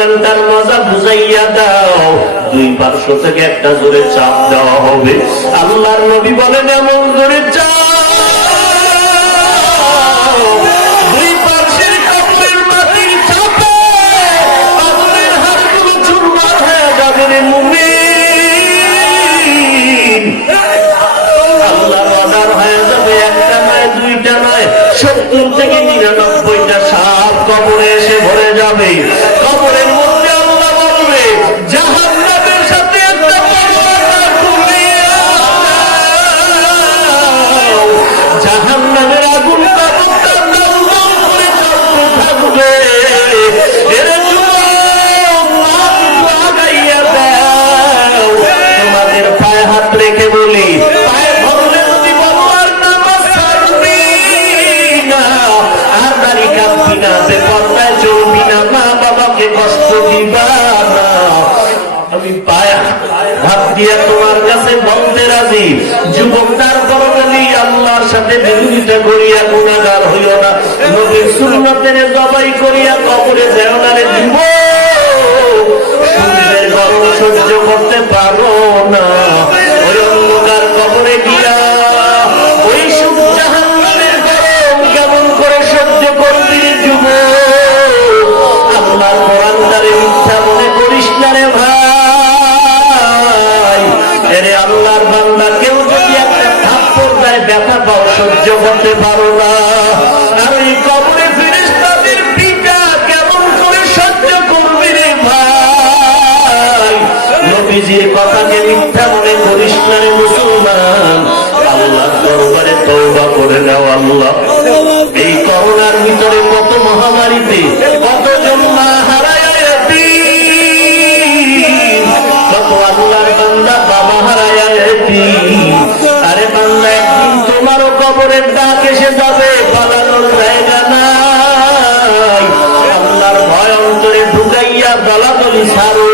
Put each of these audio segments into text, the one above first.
জান্নাতের মজা বুঝাইয়া দাও। দুই পার্শ্ব থেকে একটা জোরে চাপ দেওয়া হবে। আল্লাহর নবী বলেন এমন জোরে চাপ দুই পার্শ্বের কবরের মাটির চাপে আগুনের হাড়গুলো চুরমার হয়ে যাবে রে মুমিন। আল্লাহর অর্ডার হয়ে যাবে, একটা নয় দুইটা নয় 70 থেকে 99টা সাপ কবরে এসে ভরে যাবে। কবরের মধ্যে আল্লাহ বলবে জাহান্নামের সাথে একটা জাহান্নামের আগুন কবরটা দমদম করে চলতে থাকবে। এরে লাগাইয়া দাও। তোমাদের পায়ে হাত রেখে বলি, পায়ে ধরলে যদি বলো আর নামাজ ছাড়বি না, আর দাড়ি কাটবি না, বেপরদায় চলবি না, মা বাবাকে কষ্ট দিবা না, আমি পায়ে হাত দিয়ে তোমার কাছে বলতে রাজি। যুবক তার বলি আল্লাহর সাথে বিরোধিতা করিয়া গুনাহগার হইও না, নবীর সুন্নতের জবাই করিয়া কবরে যেও না রে যুবক। সূর্যের গরম সহ্য করতে পারো না, ওই অন্ধকার কবরে গিয়া ওই জাহান্নামের গরম কেমন করে সহ্য করবি রে যুবক। আল্লাহর কোরআনটারে মিথ্যা মনে করিস না রে ভাই। এরে আল্লাহর বান্দা, কেউ যদি একটা থাপ্পড় দেয় ব্যথা পাও, সহ্য করতে পারো না, আর ওই কবরে ফেরেশতাদের পিটা কেমন করে সহ্য করবি রে ভাই। নবীজির কথাকে মিথ্যা মনে করিস না রে মুসলমান। আল্লাহর দরবারে তওবা করে নাও। আল্লাহ, এই করোনার ভিতরে কত মহামারীতে কতজন মা হারায়, কত আল্লাহর বান্দা বাবা হারায়। আরে বান্দা, একদিন তোমারও কবরের ডাক এসে যাবে, পালানোর জায়গা নাই। আল্লাহর ভয় অন্তরে ঢুকাইয়া দলাদলি ছাড়ো।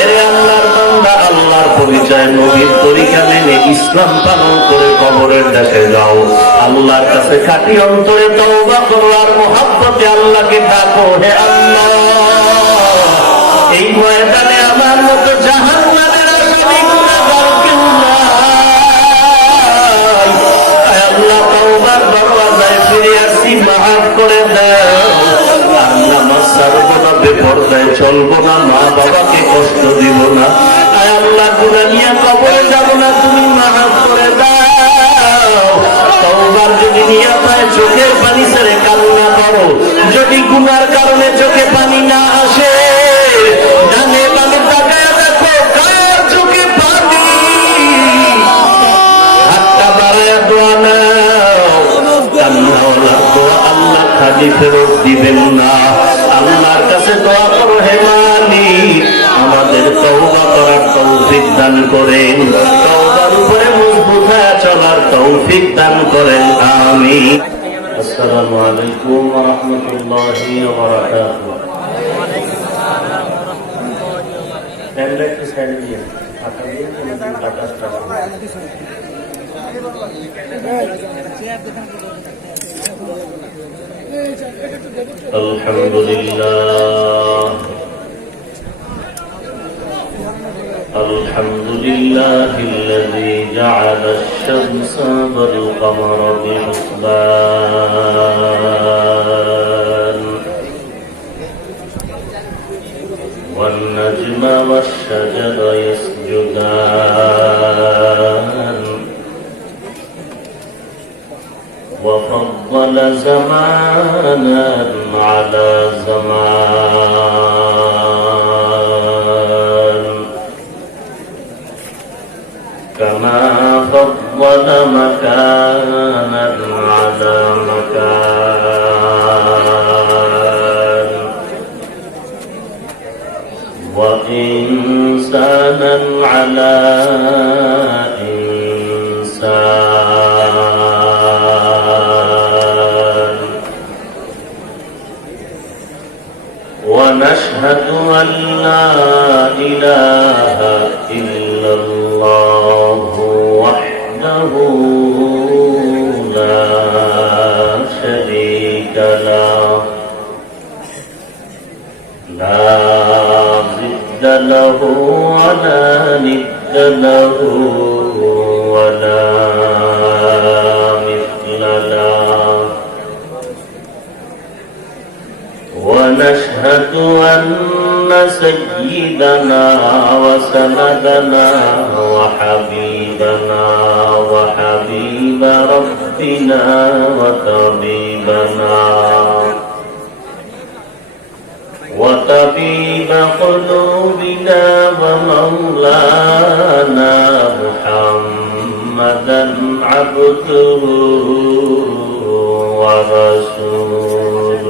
এরে আল্লাহর বান্দা, আল্লাহর পরিচয় নবীর তরিকা মেনে ইসলাম পালন করে কবরের দেশে যাও। আল্লাহর কাছে খাঁটি অন্তরে তওবা করো, আর মহব্বতে আল্লাহকে ডাকো, হে আল্লাহ এই ময়দানে আমার মতো জাহান্নামের আসামি গুনাহগার কেউ নাই। আল্লাহ তওবার দরওয়াজায় ফিরে আসি, মাফ করে দাও। আর নামাজ ছাড়বো না, বেপরদায় চলবো না, মা বাবাকে কষ্ট দিব না। আয় আল্লাহ, গুনাহ নিয়ে কবরে যাব না, তুমি মাফ করে দাও। তওবার যদি নিয়ত হয় চোখের পানি ছেড়ে কান্না করো। যদি গুনার কারণে চোখে পানি না আসে, ডানে বামে তাকায় দেখো কার চোখে পানি, হাতটা বাড়ায় দোয়া নাও। কান্নাওয়ালার দোয়া আল্লাহ খালি ফেরত দিবেন না। আল্লাহর কাছে দোয়া করো, হে মালিক আমাদের তওবা করার তৌফিক দান করেন, তওবার উপরে মজবুত হয়ে চলার তৌফিক দান করেন, আমিন। আসসালামু আলাইকুম ওয়া রাহমাতুল্লাহি ওয়া বারাকাতুহু। الحمد لله الذي جعل الشمس والقمر بحسبان والنجم والشجر يسجدان وفضل زمانا على زمان كما فضل مكانا على مكان وإنسانا على إنسان ونشهد أن لا إله إلا الله وحده لا شريك له لا له ولا ند له ولا مثل له ونشهد أن سيدنا وسندنا وحبيبنا وحبيب ربنا وطبيب قلوبنا ومولانا محمدا عبده ورسوله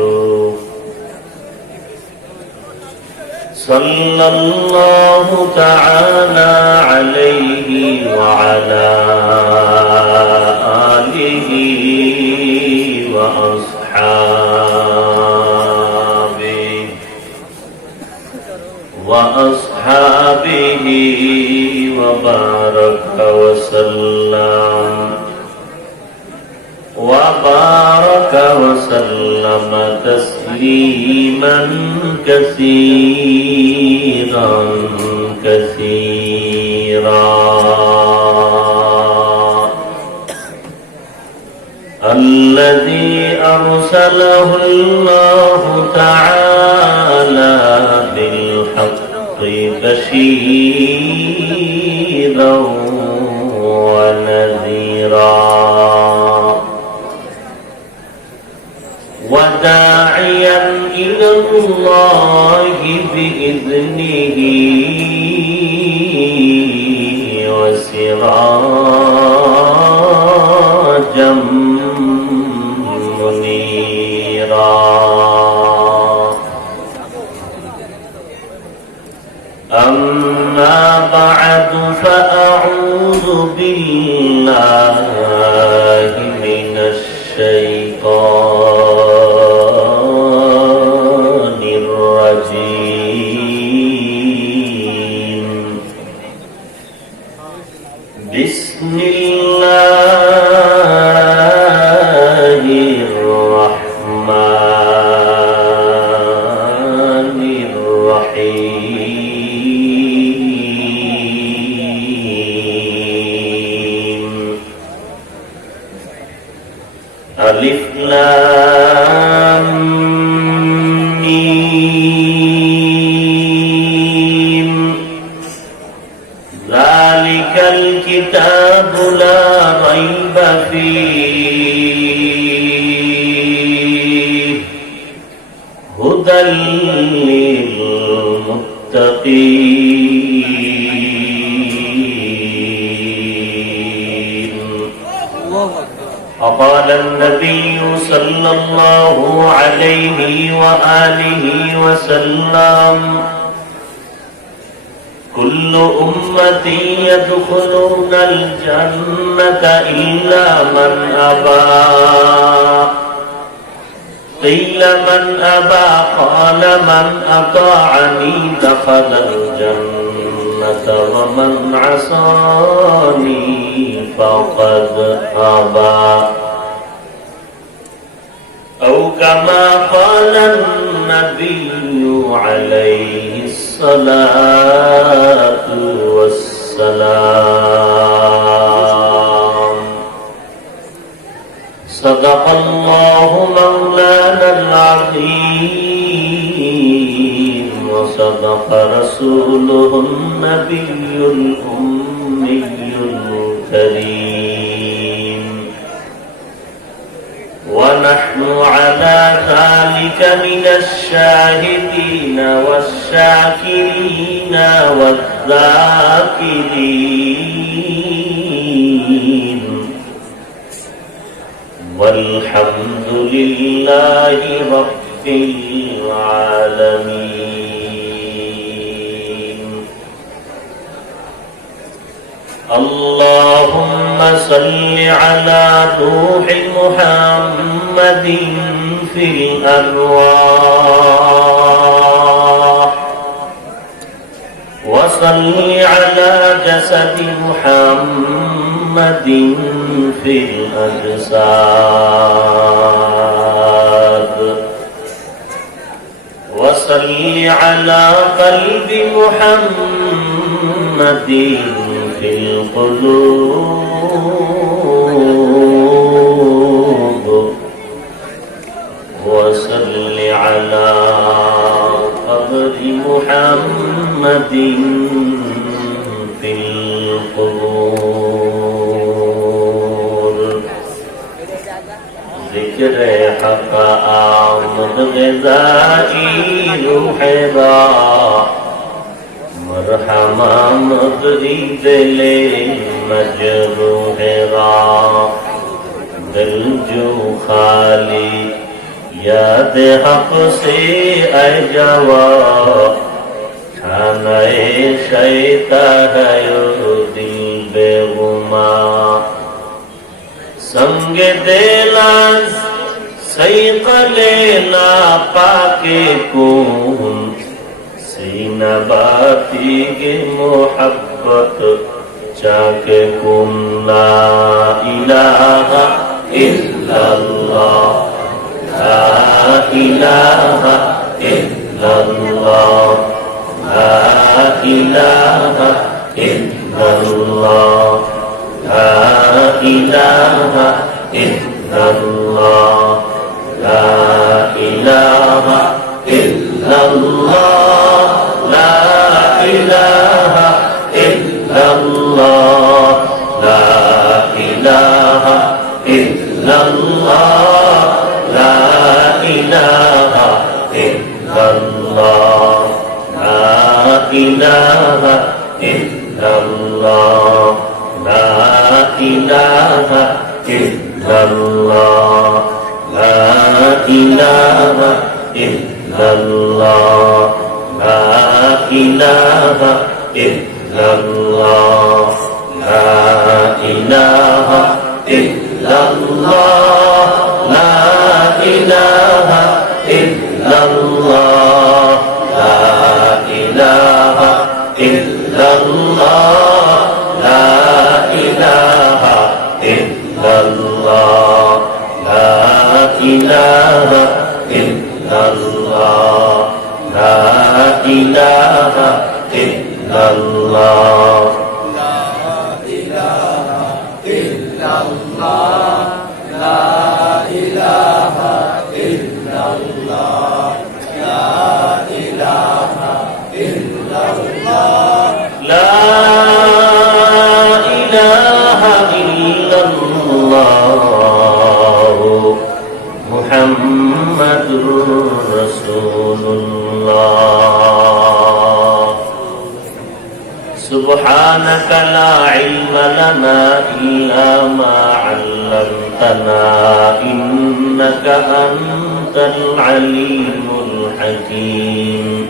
صلى الله تعالى عليه وعلى آله وأصحابه وبارك وسلم تسليما كثيرا الذي أرسله الله تعالى بالحق بشيرا ونذيرا وداعيا إلى الله بإذنه وسراجا منيرا أما بعد فأعوذ بالله من الشيطان الرجيم بسم الله الرحمن الرحيم ألف لام ميم ذلك الكتاب لا ريب فيه هدى للمتقين وقال النبي صلى الله عليه وآله وسلم كل أمتي يدخلون الجنة إلا من أبى قيل من أبى قال من أطاعني دخل الجنة ومن عصاني فقد أبى أو كما قال النبي عليه الصلاة والسلام صدق الله مولانا العظيم وصدق رسوله النبي الأمي الكريم ونحن على ذلك من الشاهدين والشاكرين والذاكرين والحمد لله رب العالمين. اللهم صل على روح محمد في الأرواح وصل على جسد محمد في الأجساد وصل وصل على قلب محمد في القلوب وصل على قبر محمد في القبور ذكر حق آمد غذائي روح را مرحمہ مغری دل مجروح را دل جو خالی یاد حق سے اے جوا کھانا شیطا ہے دل بے غما संग देलास सैक लेला पाके कौन सीना बाती के मोहब्बत चाके कुम ला इलाहा इल्लल्लाह ला इलाहा इल्लल्लाह ला इलाहा इल्लल्लाह لا إله إلا الله لا إله إلا الله لا إله إلا الله لا إله إلا الله لا إله إلا الله لا إله إلا الله لا إله إلا الله لا إله إلا الله لا إله إلا الله لا إله إلا الله لا إله إلا الله لا إله إلا الله لا إله إلا الله لا إله إلا الله لا إله إلا الله لا إله إلا الله لا إله إلا الله لا إله إلا الله لا محمد رسول الله سبحانك لا علم لنا إلا ما علمتنا إنك أنت العليم الحكيم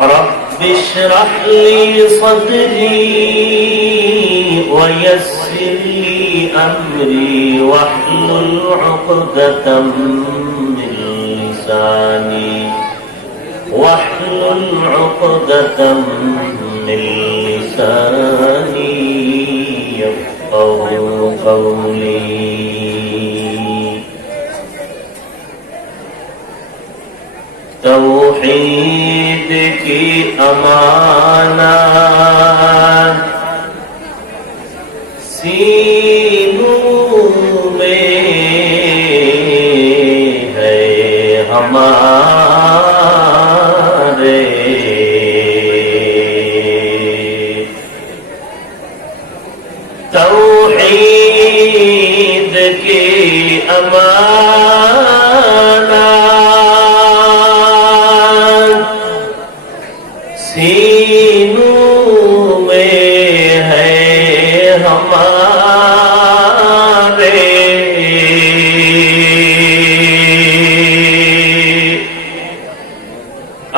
رب اشرح لي صدري ويسر لي أمري واحلل عقدة من لساني واحلل عقدة من لساني يفقهوا قولي توحید کی امانت سینوں میں ہے ہمارے توحید کی امانت سینوں میں ہے ہمارے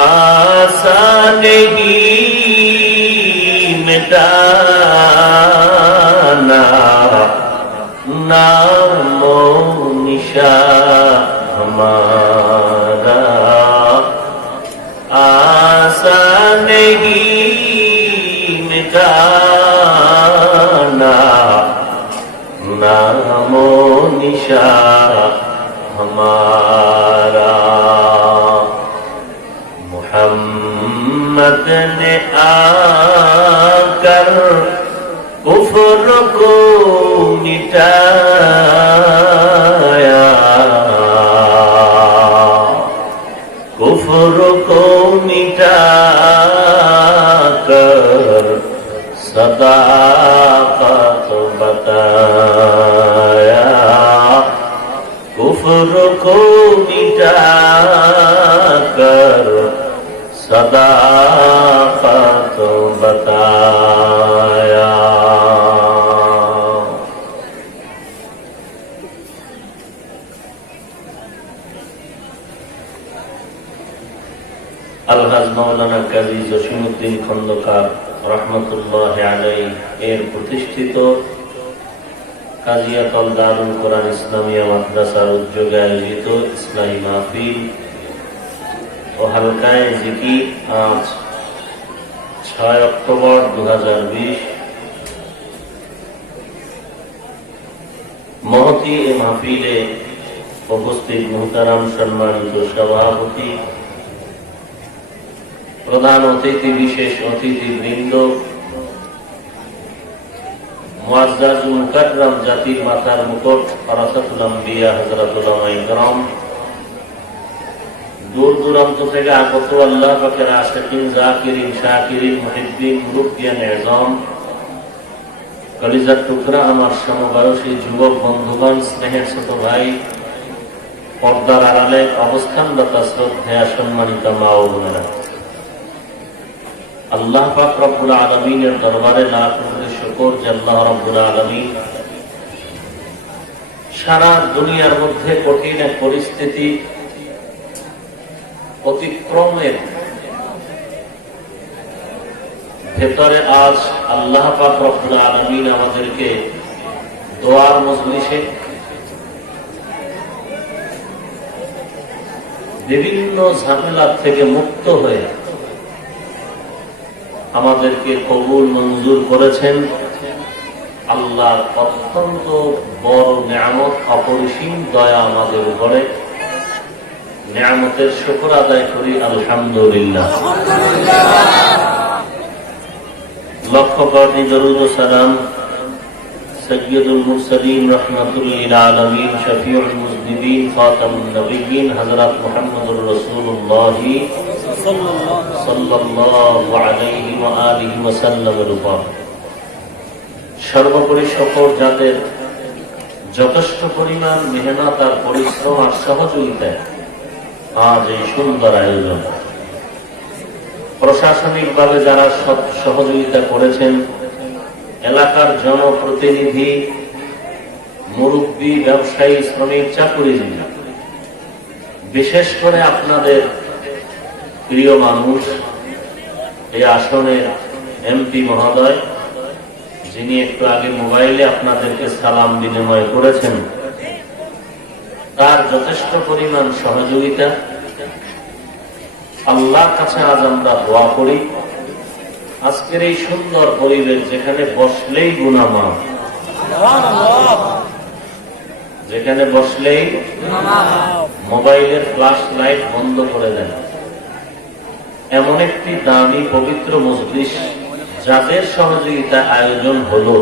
آسان ہی مٹانا نام و نشان ہمارا آسان ہی مٹانا نام و نشان ہمارا रहमत ने आकर कुफ्र को मिटाया, कुफ्र को मिटाकर सदाकत बताया, कुफ्र को मिटाकर सदाकत बताया। আলহাজ মাওলানা কাজী জসিমউদ্দিন খন্দকার রহমতুল্লাহ আলাইহি এর প্রতিষ্ঠিত কাজিয়াতুল দারুল কোরআন ইসলামিয়া মাদ্রাসার উদ্যোগে আয়োজিত ইসলামী মাহফিল ও হালকায়ে জিকির আজ 6 অক্টোবর 2020 মহতী এ মাহফিলে উপস্থিত মুহতারাম সম্মানিত সভাপতি, প্রধান অতিথি, বিশেষ অতিথিবৃন্দ, মুআজ্জাজুল মুকাররম জাতির মাথার মুকুট ওয়ারাসাতুল আম্বিয়া হযরত উলামায়ে কেরাম, দূর দূরান্ত থেকে আগত আল্লাহ পাকের আশিকিন, জাকিরিন, শাকিরিন, মুহিব্বিন, মুরব্বিয়ান এযম, কলিজার টুকরা আমার সমবয়সী যুবক বন্ধুগণ, স্নেহের ছোট ভাই, পর্দার আড়ালে অবস্থানরত শ্রদ্ধেয় সম্মানিত মা ও বোনেরা, আল্লাহ পাক রব্বুল আলামিনের দরবারে লাখ কোটি শুকর যে আল্লাহ রব্বুল আলামিন সারা দুনিয়ার মধ্যে কঠিন এক পরিস্থিতি অতিক্রমের ভেতরে আজ আল্লাহ পাক রব্বুল আলামিন আমাদেরকে দোয়ার মজলিসে বিভিন্ন ঝামেলা থেকে মুক্ত হয়ে আমাদেরকে কবুল মঞ্জুর করেছেন। আল্লাহ অত্যন্ত বড় নিয়ামত, অপরিসীম দয়া আমাদের উপরে, নিয়ামতের শুকর আদায় করি আলহামদুলিল্লাহ। লক্ষ কোটি দরুদ ও সালাম সৈয়দুল মুরসালিন রাহমাতুল লিল আলামিন শফিউল মুজনিবিন খাতামুন নবিয়্যিন হযরত মুহাম্মদুর রাসূলুল্লাহ সাল্লাল্লাহু আলাইহি ওয়া আলিহি ওয়া সাল্লামের উপর। সর্বোপরি সকল যাদের যথেষ্ট পরিমাণ মেহনত আর পরিশ্রম আর সহযোগিতায় আজ এই সুন্দর আয়োজন, প্রশাসনিকভাবে যারা সহযোগিতা করেছেন, এলাকার জনপ্রতিনিধি, মুরব্বী, ব্যবসায়ী, শ্রমিক, চাকুরিজীবী, বিশেষ করে আপনাদের প্রিয় মানুষ, এই আসনের এমপি মহোদয়, যিনি একটু আগে মোবাইলে আপনাদেরকে সালাম বিনিময় করেছেন, তার যথেষ্ট পরিমাণ সহযোগিতা। আল্লাহর কাছে আজ আমরা দোয়া করি, আজকের এই সুন্দর পরিবেশ যেখানে বসলেই গুনাহ মাফ, যেখানে বসলেই মোবাইলের ফ্ল্যাশ লাইট বন্ধ করে দেন, এমন একটি দামি পবিত্র মজলিস যাদের সহযোগিতা আয়োজন হলো,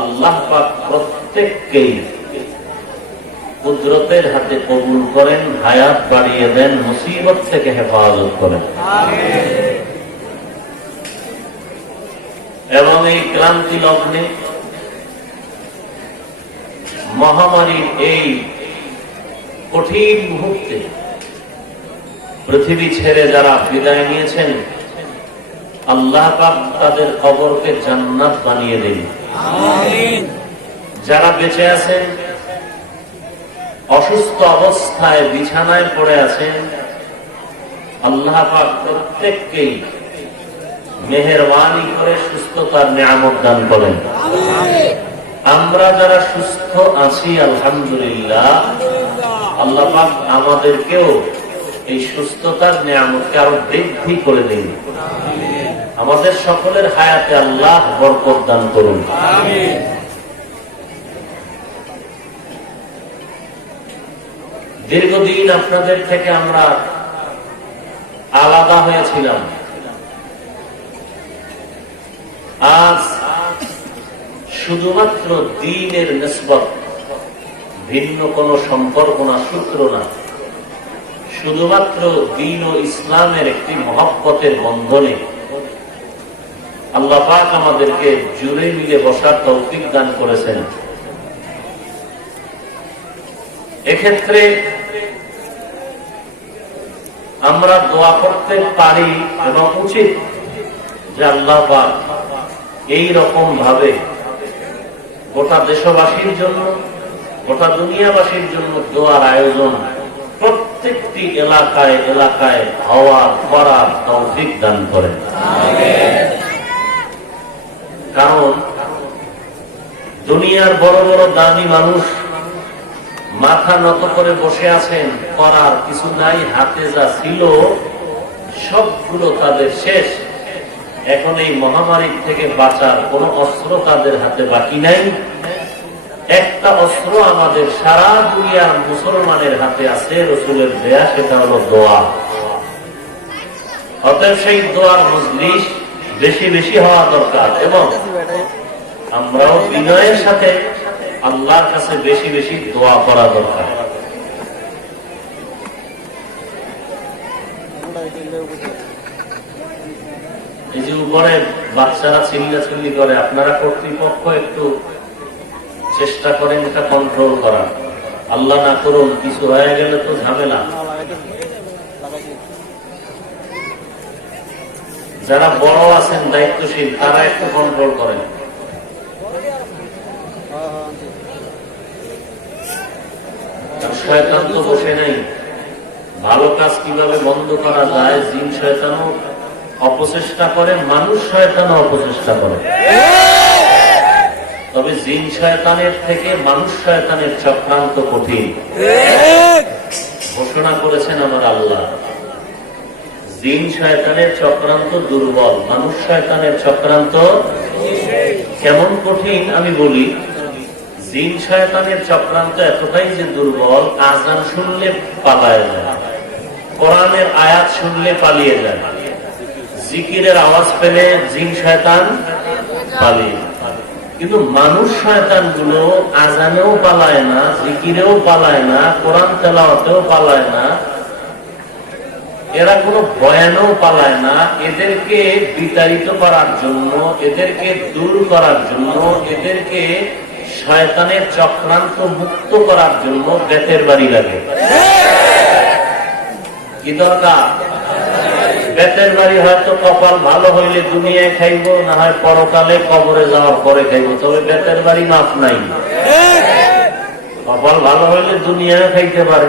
আল্লাহ পাক প্রত্যেককেই কুদরতের হাতে কবুল করেন, হায়াত বাড়িয়ে দেন, মুসিবত থেকে হেফাজত করেন। এবং এই ক্লান্তি লগ্নে মহামারীর এই কঠিন মুহূর্তে পৃথিবী ছেড়ে যারা বিদায় নিয়েছেন, আল্লাহ পাক তাদের কবরকে জান্নাত বানিয়ে দিন। যারা বেঁচে আছেন, অসুস্থ অবস্থায় বিছানায় পড়ে আছেন, আল্লাহ পাক প্রত্যেককেই মেহেরবানি করে সুস্থতার নিয়ামত দান করেন। আমরা যারা সুস্থ আছি আলহামদুলিল্লাহ, আল্লাহ পাক আমাদেরকেও এই সুস্থতার নিয়ামতকে আরো বৃদ্ধি করে দিন। আমাদের সকলের হায়াতে আল্লাহ বরকত দান করুন। দীর্ঘদিন আপনাদের থেকে আমরা আলাদা হয়েছিলাম, আজ শুধুমাত্র দ্বীনের নিসবত, ভিন্ন কোন সম্পর্ক না, সূত্র না, শুধুমাত্র দ্বীন ও ইসলামের একটি মহব্বতের বন্ধনে আল্লাহ পাক আমাদেরকে জুড়ে মিলে বসার তৌফিক দান করেছেন। এক্ষেত্রে আমরা দোয়া করতে পারি এবং উচিত যে আল্লাহ পাক এই রকম ভাবে গোটা দেশবাসীর জন্য, গোটা দুনিয়াবাসীর জন্য দোয়ার আয়োজন প্রত্যেকটি এলাকায় এলাকায় হওয়ার করার তৌফিক দান করেন। কারণ দুনিয়ার বড় বড় দামি মানুষ মাথা নত করে বসে আছেন, করার কিছু নাই, হাতে যা ছিল সবগুলো তাদের শেষ। এখন এই মহামারী থেকে বাঁচার কোন অস্ত্র তাদের হাতে বাকি নাই। একটা অস্ত্র আমাদের সারা দুনিয়ার মুসলমানের হাতে আছে, রসুলের দেয়া, সেটা হলো দোয়া। অতএব সেই দোয়ার মজলিস বেশি বেশি হওয়া দরকার এবং আমরাও বিনয়ের সাথে আল্লাহর কাছে বেশি বেশি দোয়া করা দরকার। এই যে উপরে বাচ্চারা চিল্লাচিল্লি করে, আপনারা কর্তৃপক্ষ একটু চেষ্টা করেন এটা কন্ট্রোল করা। আল্লাহ না করুন কিছু হয়ে গেলে তো ঝামেলা। যারা বড় আছেন দায়িত্বশীল তারা একটু কন্ট্রোল করেন। শয়তান তো বসে নাই, ভালো কাজ কিভাবে বন্ধ করা যায় জিন শয়তানও অপচেষ্টা করে, মানুষ শয়তানও অপচেষ্টা করে। তবে জিন শয়তানের থেকে মানুষ শয়তানের চক্রান্ত কঠিন। ঘোষণা করেছেন আমার আল্লাহ, জিন শয়তানের চক্রান্ত দুর্বল, মানুষ শয়তানের চক্রান্ত কেমন কঠিন আমি বলি। জিন শয়তানের চক্রান্ত এতটাই যে দুর্বল, আযান শুনলে পালায় যায়, কোরআনের আয়াত শুনলে পালিয়ে যায়, জিকিরের আওয়াজ পেলে জিন শয়তান পালিয়ে। কিন্তু মানুষ শয়তান গুলো আযানেও পালায় না, জিকিরেও পালায় না, কোরআন তেলাওয়াতেও পালায় না, এরা কোনো বয়ানেও পালায় না। এদেরকে বিতাড়িত করার জন্য, এদেরকে দূর করার জন্য, এদেরকে শয়তানের চক্রান্ত মুক্ত করার জন্য বেতের বাড়ি লাগে। কি দরকার? বেতের বাড়ি হয়তো কপাল ভালো হইলে দুনিয়ায় খাইব, না হয় পরকালে কবরে যাওয়ার পরে খাইব, তবে বেতের বাড়ি মাফ নাই। কপাল ভালো হইলে দুনিয়ায় খাইতে পারে,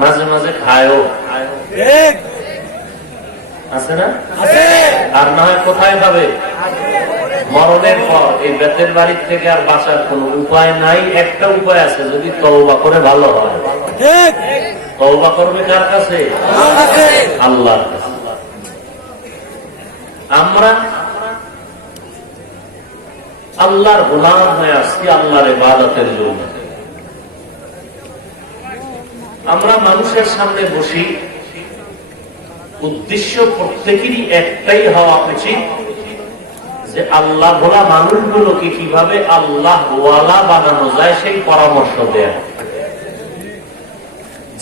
মাঝে মাঝে খায়ও, আছে না? আর না হয় কোথায় খাবে? মরণের পর। এই বেতের বাড়ির থেকে আর বাঁচার কোন উপায় নাই। একটা উপায় আছে, যদি তওবা করে ভালো হয়। তওবা করবে কার কাছে? আল্লাহর কাছে। আমরা আল্লাহর গোলাম হয়ে আসছি আল্লাহর ইবাদতের জন্য। আমরা মানুষের সামনে বসি, উদ্দেশ্য প্রত্যেকেরই একটাই হওয়া উচিত যে আল্লাহ ভোলা মানুষগুলোকে কিভাবে আল্লাহ ওয়ালা বানানো যায় সেই পরামর্শ দেয়া,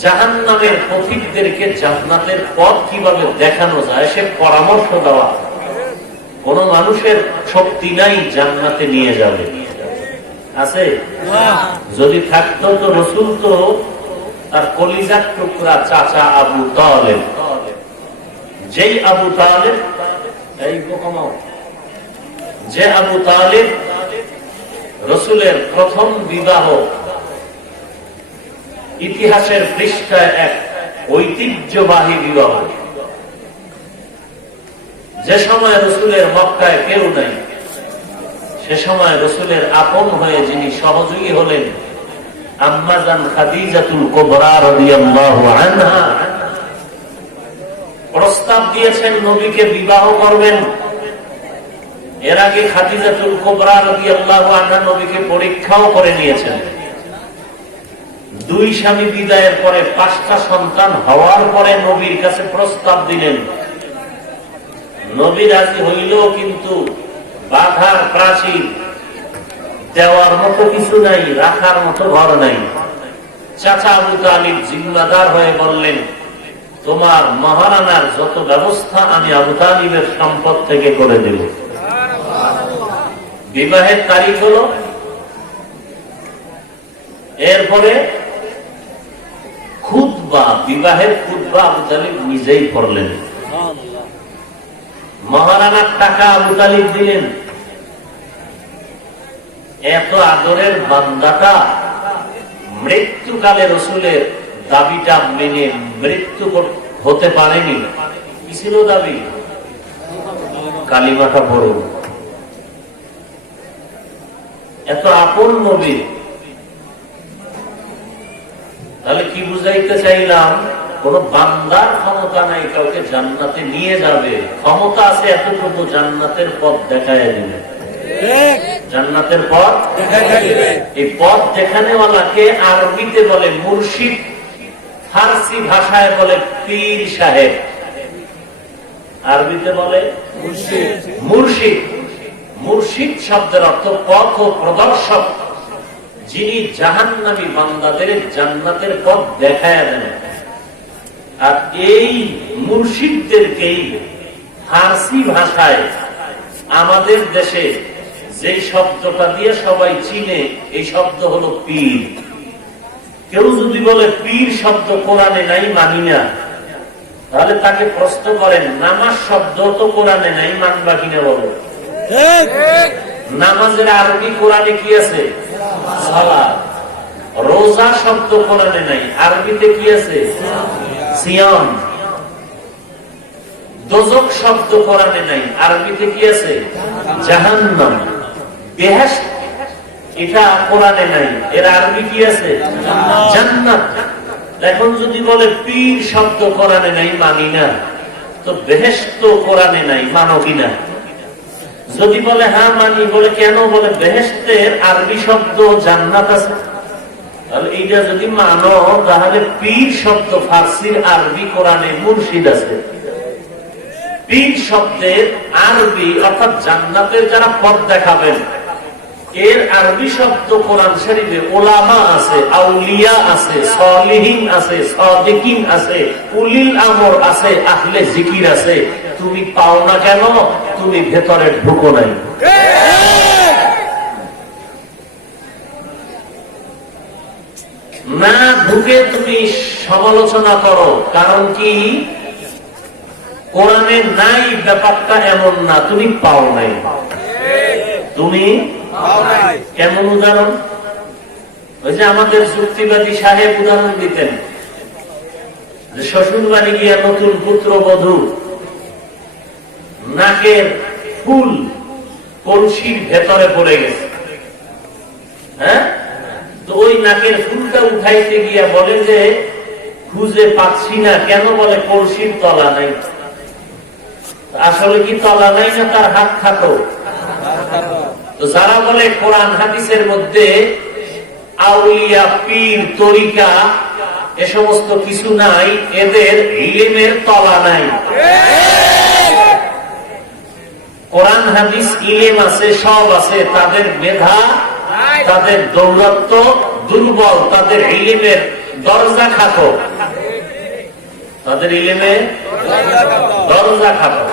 জাহান্নামের পথিকদেরকে জান্নাতের পথ কিভাবে দেখানো যায় সে পরামর্শ দেওয়া। কোন মানুষের শক্তি নাই জান্নাতে নিয়ে যাবে, আছে? যদি থাকতো তো রাসূল তো তার কলিজার টুকরা চাচা আবু তালেব, যেই আবু তালেব, এই কমাও, যে আবু তালেব রাসূলের প্রথম বিবাহ ইতিহাসের পৃষ্ঠায় এক ঐতিহ্যবাহী বিবাহ, যে সময় রাসূলের মক্কায় কেউ নাই, সে সময় রাসূলের আপন হয়ে যিনি সহযোগী হলেন আম্মা জান খাদিজাতুল কুবরা রাদিয়াল্লাহু আনহা, প্রস্তাব দিয়েছেন নবীকে বিবাহ করবেন। এর আগে খাদিজাতুল কুবরা রাদিয়াল্লাহু আনহা নবীকে পরীক্ষাও করে নিয়েছেন। দুই স্বামী বিদায়ের পরে 5টা সন্তান হওয়ার পরে নবীর কাছে প্রস্তাব দিলেন। নবী রাজি হইল, কিন্তু বাধার প্রাচীর, দেওয়ার মতো কিছু নাই, রাখার মতো ঘর নাই। চাচা আবু তালিব জিম্মাদার হয়ে বললেন, তোমার মহারানার যত ব্যবস্থা আমি আবু তালিবের সম্পদ থেকে করে দেব। বিবাহের তারিখ হলো, এরপরে খুতবা, বিবাহের খুতবা আবু তালিব নিজেই পড়লেন। মহারানার টাকা আবু তালিব দিলেন। এত আদরের বান্দাটা মৃত্যুকালে রসুলের দাবিটা মেনে মৃত্যু হতে পারেনি। কি ছিল দাবি? কালিমাটা পড়ো। এত আপন নবী, তাহলে কি বুঝাইতে চাইলাম? কোন বান্দার ক্ষমতা নাই কাউকে জান্নাতে নিয়ে যাবে, ক্ষমতা আছে এতটুকু, জান্নাতের পথ দেখায় দিবে। জান্নাতের পথ এই পথ দেখানেওয়ালাকে আরবিতে বলে মুর্শিদ, ফার্সি ভাষায় বলে পীর সাহেব, আরবিতে বলে মুর্শিদ। মুর্শিদ শব্দের অর্থ পথ ও প্রদর্শক, যিনি জাহান্নামী বান্দাদের জান্নাতের পথ দেখায় দেন। আর এই মুর্শিদদেরকেই ফার্সি ভাষায় আমাদের দেশে যে শব্দটা দিয়ে সবাই চিনে, এই শব্দ হলো পীর। কেউ যদি বলে পীর শব্দ কোরআনে নাই, মানি না, তাহলে তাকে প্রশ্ন করেন, নামাজ শব্দ তো কোরআনে নাই, মানবা কিনা বলো? নামাজের আরবি কোরআনে কি আছে? সালাত। রোজা শব্দ কোরআনে নাই, আরবিতে কি আছে? সিয়াম। দোজক শব্দ কোরআনে নাই, আরবিতে কি আছে? জাহান্নাম। বেহেশত, এটা কোরআনে নাই, এর আরবি কি আছে? জান্নাত। এখন যদি বলে পীর শব্দ কোরআনে নাই, মানি না, তো বেহেশত কোরআনে নাই, মানো কিনা? যদি বলে হ্যাঁ মানি, বলে কেন? বলে বেহেশতের আরবি শব্দ জান্নাত আছে। তাহলে এইটা যদি মানো, তাহলে পীর শব্দ ফার্সির আরবি কোরআনে মুর্শিদ আছে। পীর শব্দের আরবি অর্থাৎ জান্নাতের যারা পথ দেখাবেন, এর আরবি শব্দ কোরআন শরীফে ওলামা আছে, আউলিয়া আছে, সলিহিন আছে, সাদিকিন আছে, উলিল আমর আছে, আহলে জিকির আছে। তুমি পাও না কেন? তুমি ভেতরে ঢুকো নাই। না ঢুকে তুমি সমালোচনা করো, কারণ কি? কোরআনে নাই ব্যাপারটা এমন না, তুমি পাও নাই। তুমি কেমন উদাহরণ? ওই যে আমাদের যুক্তিবাদী সাহেব উদাহরণ দিতেন, শ্বশুর বাড়ি গিয়া নতুন পুত্রবধূ নাকের ফুল কলসির ভেতরে পড়ে গেছে। হ্যাঁ, তো ওই নাকের ফুলটা উঠাইতে গিয়া বলে যে খুঁজে পাচ্ছি না। কেন? বলে কলসির তলা নাই। আসলে কি তলা নাই না তার হাত খাটো? তো যারা বলে কোরআন হাদিসের মধ্যে আউলিয়া, পীর, তরিকা এ সমস্ত কিছু নাই, এদের ইলমের তলা নাই। কোরআন হাদিস ইলম আছে, সব আছে, তাদের মেধা, তাদের দৌলত্ব দুর্বল, তাদের ইলমের দরজা খাটো, তাদের ইলমের দরজা খাটো।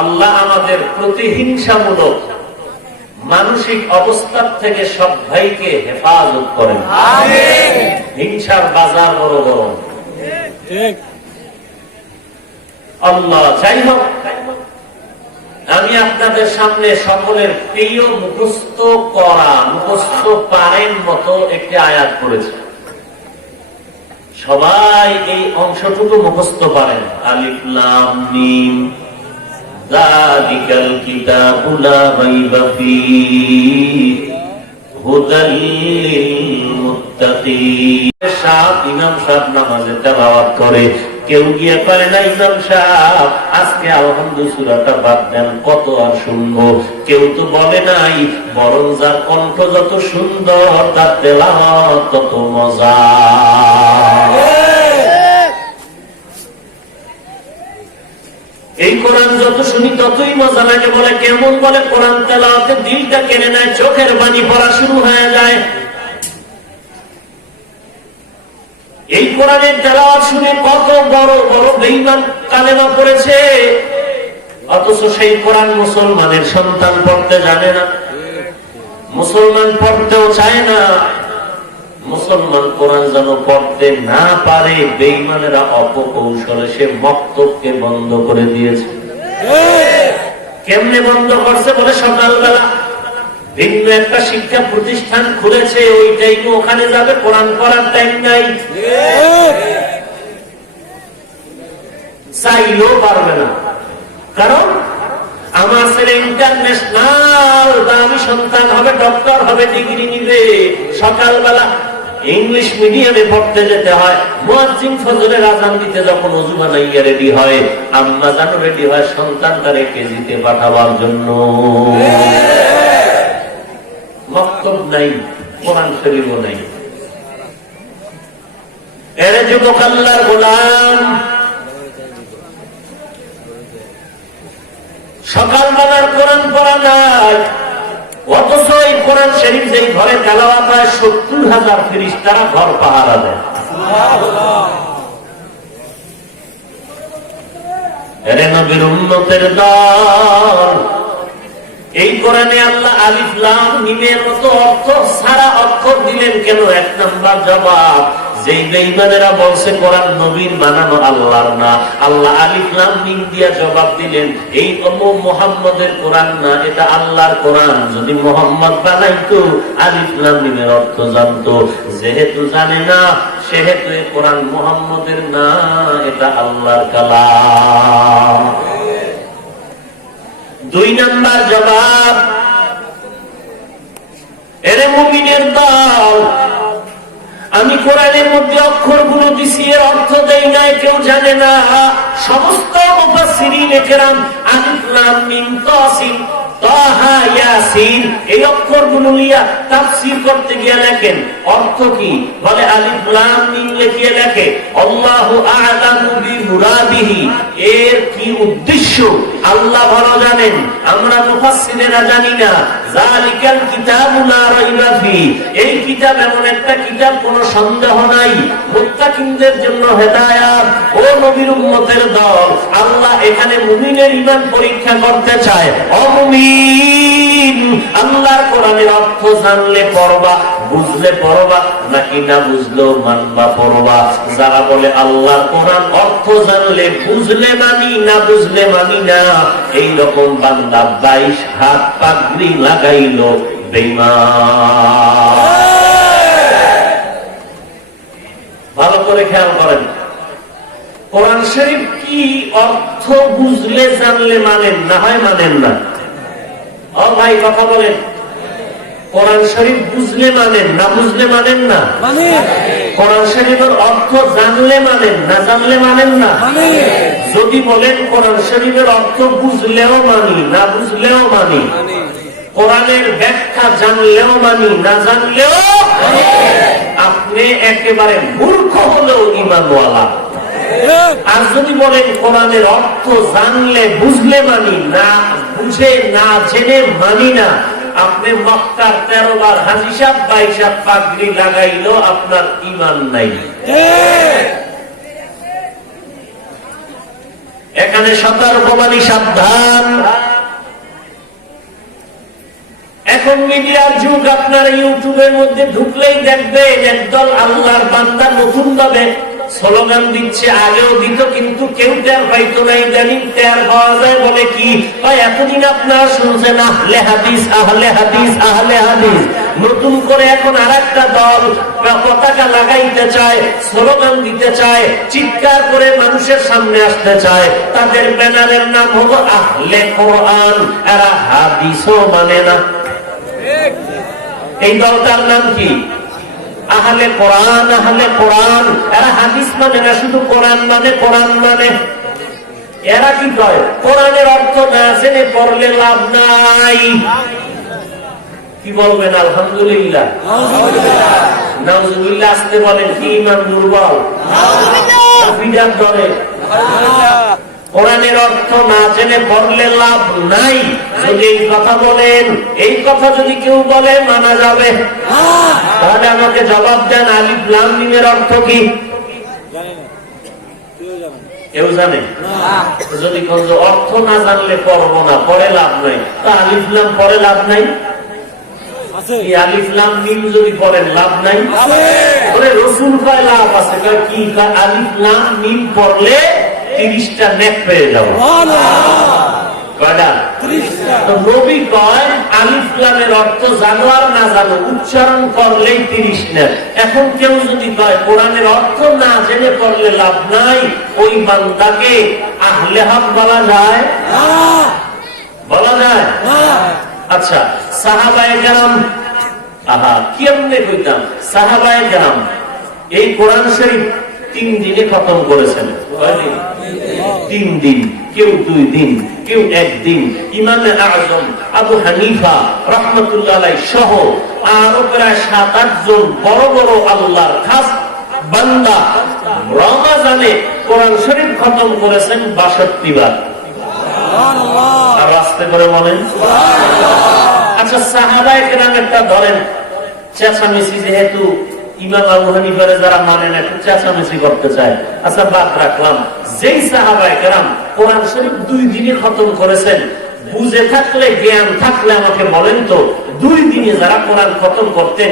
আল্লাহ আমাদের প্রতিহিংসামূলক মানসিক অবস্থার থেকে সব ভাইকে হেফাজত করেন। হিংসার বাজার বড় গরম। আল্লাহ। যাই হোক, আমি আপনাদের সামনে সকলের প্রিয় মুখস্থ করা, মুখস্থ পারেন মতো একটি আয়াত করেছি। সবাই এই অংশটুকু মুখস্থ পারেন। আলিফ লাম মিম যালিকাল কিতাবু লা রাইবা ফীহি হুদাল লিল মুত্তাকিন। ইমাম সাহেব নামাজে তেলাওয়াত করে, কেউ গিয়ে পারে না ইমাম সাহেব আজকে আলহামদুলিল্লাহ সূরাটা বাদ দেন, কত আর শুনবো। কেউ তো বলে নাই, বরং যার কণ্ঠ যত সুন্দর তার তেলাওয়াত তত মজা। এই কোরআন যত শুনি তত যতই মজা লাগে বলে কেমন, বলে কোরআন তেলাওয়াতে দিলটা কেড়ে নেয়, চোখের পানি পড়া শুরু হয়ে যায়। এই কোরআনের তেলাওয়াত শুনে কত বড় বড় বেঈমান কালেমা পড়েছে, অথচ সেই কোরআন মুসলমানের সন্তান পড়তে জানে না, মুসলমান পড়তেও চায় না। মুসলমান কোরআন যেন পড়তে না পারে, বেঈমানেরা অপকৌশলে সে মক্তবকে বন্ধ করে দিয়েছে। কেমনে বন্ধ করছে বলে, সকালবেলা ভিন্ন একটা শিক্ষা প্রতিষ্ঠান খুলেছে, ওই টাইমে ওখানে যাবে, কোরআন পড়ার টাইম নাই, চাইলেও পারবে না। কারণ আমার ছেলে ইন্টারন্যাশনাল দামি সন্তান হবে, ডক্টর হবে, ডিগ্রি নিবে, সকালবেলা ইংলিশ মিডিয়ামে পড়তে যেতে হয়। মুয়াজ্জিন ফজরের আযান দিতে যখন ওযু বানাইয়া রেডি হয়, আম্মা জানো রেডি হয় সন্তানটারে কেজিতে পাঠাবার জন্য। মক্তব নাই, কোরআন শরীফও নাই। এরে যুবক আল্লাহর গোলাম, সকালবেলার কোরআন পড়া নাই, অথচ এই কোরআন শরীফ যেই ঘরে তেলাওয়াত হয় 70,000 ফেরেশতারা ঘর পাহারা দেয়। এরে নবীর উম্মতের দল, এই কোরআনে আল্লাহ আলিফ লাম মিমের মতো অর্থ সারা অক্ষর দিলেন কেন? এক নাম্বার জবাব, যেই বেঈমানেরা বলছে কোরআন নবীর বানানো, আল্লাহর না, আল্লাহ আলিফ লাম মিম দিয়া জবাব দিলেন, এই মুহাম্মদের কোরআন না, এটা আল্লাহর কোরআন। যদি মুহাম্মদ বানাইতো আলিফ লাম মিমের অর্থ জানতো, যেহেতু জানে না সেহেতু এই কোরআন মুহাম্মদের না, এটা আল্লাহর কালাম। দুই নাম্বার জবাব, এরে মুমিনের দল, আমি কোরআনের মধ্যে অক্ষরগুলো দিছি, এর অর্থ দেই নাই, কেউ জানে না। সমস্ত মুফাসসিরিন কেরাম আলিফ লাম মিম তাসিন তাহা ইয়াসিন এই অক্ষরগুলো নিয়ে তাফসীর করতে গিয়ে লেখেন অর্থ কি, বলে আলিফ লাম মিম লিখে লেখে আল্লাহু আ'লামু বিমুরাদিহি, এর কি উদ্দেশ্য আল্লাহ ভালো জানেন, আমরা মুফাসসিরেরা জানি না। যালিকাল কিতাবু লা রাইবা ফি, এই কিতাব এমন একটা কিতাব কোনো সন্দেহ নাই, মুত্তাকিনদের জন্য হেদায়েত। ও নবীর উম্মতের দল, আল্লাহ এখানে মুমিনের ঈমান পরীক্ষা করতে চায়। অমুমিন, আল্লাহর কোরআনের অর্থ জানলে পড়বা, বুঝলে পড়বা, নাকি না বুঝলেও মানবা পড়বা। যারা বলে আল্লাহর কোরআন অর্থ জানলে বুঝলে মানি, না বুঝলে মানি না, এই রকম বান্দা 22 হাত পাগড়ি লাগাইল বেঈমান। ভালো করে খেয়াল করেন, কোরআন শরীফ কি অর্থ বুঝলে জানলে মানেন, না হয় মানেন না? ও ভাই কথা বলেন, কোরআন শরীফ বুঝলে মানেন, না বুঝলে মানেন না? কোরআন শরীফের অর্থ জানলে মানেন, না জানলে মানেন না? যদি বলেন কোরআন শরীফের অর্থ বুঝলেও মানি, না বুঝলেও মানি, কোরআনের ব্যাখ্যা জানলেও মানি, না জানলেও, আপনি একেবারে মূর্খ হলেও ঈমানওয়ালা। আর যদি বলেন কোরআনের অর্থ জানলে বুঝলে মানি, না বুঝে না জেনে মানি না, আপনি মক্কার 13 বার হাজী সাহেব 22 হাত পাগড়ি লাগাইলো, আপনার ঈমান নাই। এখানে সতর্কবাণী, সাবধান। এখন মিডিয়ার যুগ, আপনারা ইউটিউবের মধ্যে ঢুকলেই দেখবেন একদল আল্লাহর বান্দা নতুন ভাবে স্লোগান দিচ্ছে, আগেও দিত কিন্তু কেউ টের পাইতো না, ইদানিং টের পাওয়া যায়। বলে কি, এতদিন আপনারা শুনছেন আহলে হাদিস, আহলে হাদিস, আহলে হাদিস, নতুন করে এখন আরেকটা দল পতাকা লাগাইতে চায়, স্লোগান দিতে চায়, চিৎকার করে মানুষের সামনে আসতে চায়। তাদের ব্যানারের নাম হলো আহলে কোরআন, এরা হাদিসও মানে না। এই দলটার নাম কি? আহলে কোরআন। আহলে কোরআন, এরা হাদিস মানে না, শুধু কোরআন মানে, কোরআন মানে। এরা কি কয়, কোরআনের অর্থ না জেনে পড়লে লাভ নাই। কি বলবেন? আলহামদুলিল্লাহ, নাউজুবিল্লাহ আসতে বলেন, কি ঈমান দুর্বল, বিদাত ধরে। কোরআনের অর্থ না জেনে পড়লে লাভ নাই। যদি এই কথা বলেন, এই কথা যদি কেউ বলে মানা যাবে। তাহলে আমাকে জবাব দেন, আলিফ লাম মিমের অর্থ কি? কেউ জানে? যদি অর্থ না জানলে পড়বো না, পড়ে লাভ নাই, তা আলিফ লাম পড়ে লাভ নাই? আলিফ লাম মিম যদি পড়েন লাভ নাই? রসুল কয় লাভ আছে। কি আলিফ লাম মিম পড়লে 30টা নেক পেয়ে যাবো। নবী কয় আলিফ লামের অর্থ জানো আর না জানো, উচ্চারণ করলেই 30 নেক। এখন কেউ যদি কয় কোরআনের অর্থ না জেনে পড়লে লাভ নাই, ওই বান্দাকে আহলে হক বলা যায়? বলা যায়? আচ্ছা, সাহাবায়ে কেরাম, কেমনে কইতাম, সাহাবায়ে কেরাম এই কোরআন শরীফ 3 দিনে খতম করেছেন। 3 দিন, কেউ 2 দিন, কেউ 1 দিন। ইমামে আযম আবু হানিফা রাহমাতুল্লাহ আলাইহি সহ আরো প্রায় 7-8 জন বড় বড় আল্লাহর খাস বান্দা রমজানে কোরআন শরীফ খতম করেছেন 62 বার। আর আস্তে করে বলেন। আচ্ছা, সাহাবায়ে কেরামেরটা ধরেন, চেঁচামেচি যেহেতু ইমাম আবু হানিফারে যারা মানে না, চেঁচামেচি করতে চায়, আচ্ছা বাদ রাখলাম। যেই সাহাবায়ে কেরাম কোরআন শরীফ 2 দিনে খতম করেছেন, বুঝে থাকলে জ্ঞান থাকলে আমাকে বলেন তো, 2 দিনে যারা কোরআন খতম করতেন,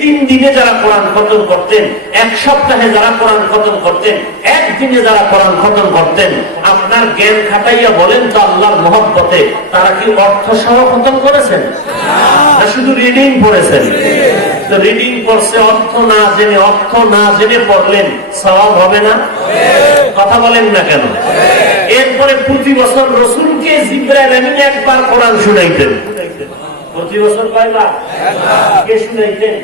3 দিনে যারা কোরআন খতম করতেন, 1 সপ্তাহে যারা কোরআন খতম করতেন, 1 দিনে যারা কোরআন খতম করতেন, আপনার জ্ঞান খাটাইয়া বলেন তো আল্লাহর মহব্বতে তারা কি অর্থ সহ খতম করেছেন না শুধু রিডিং পড়েছেন? তো রিডিং করছে অর্থ না জেনে পড়লেন, সওয়াব হবে না? কথা বলেন না কেন? এরপরে প্রতি বছর রাসূলকে জিবরাইল আমিন একবার কোরআন শুনাইতেন। প্রতি বছর কয়বার? কে শুনাইতেন?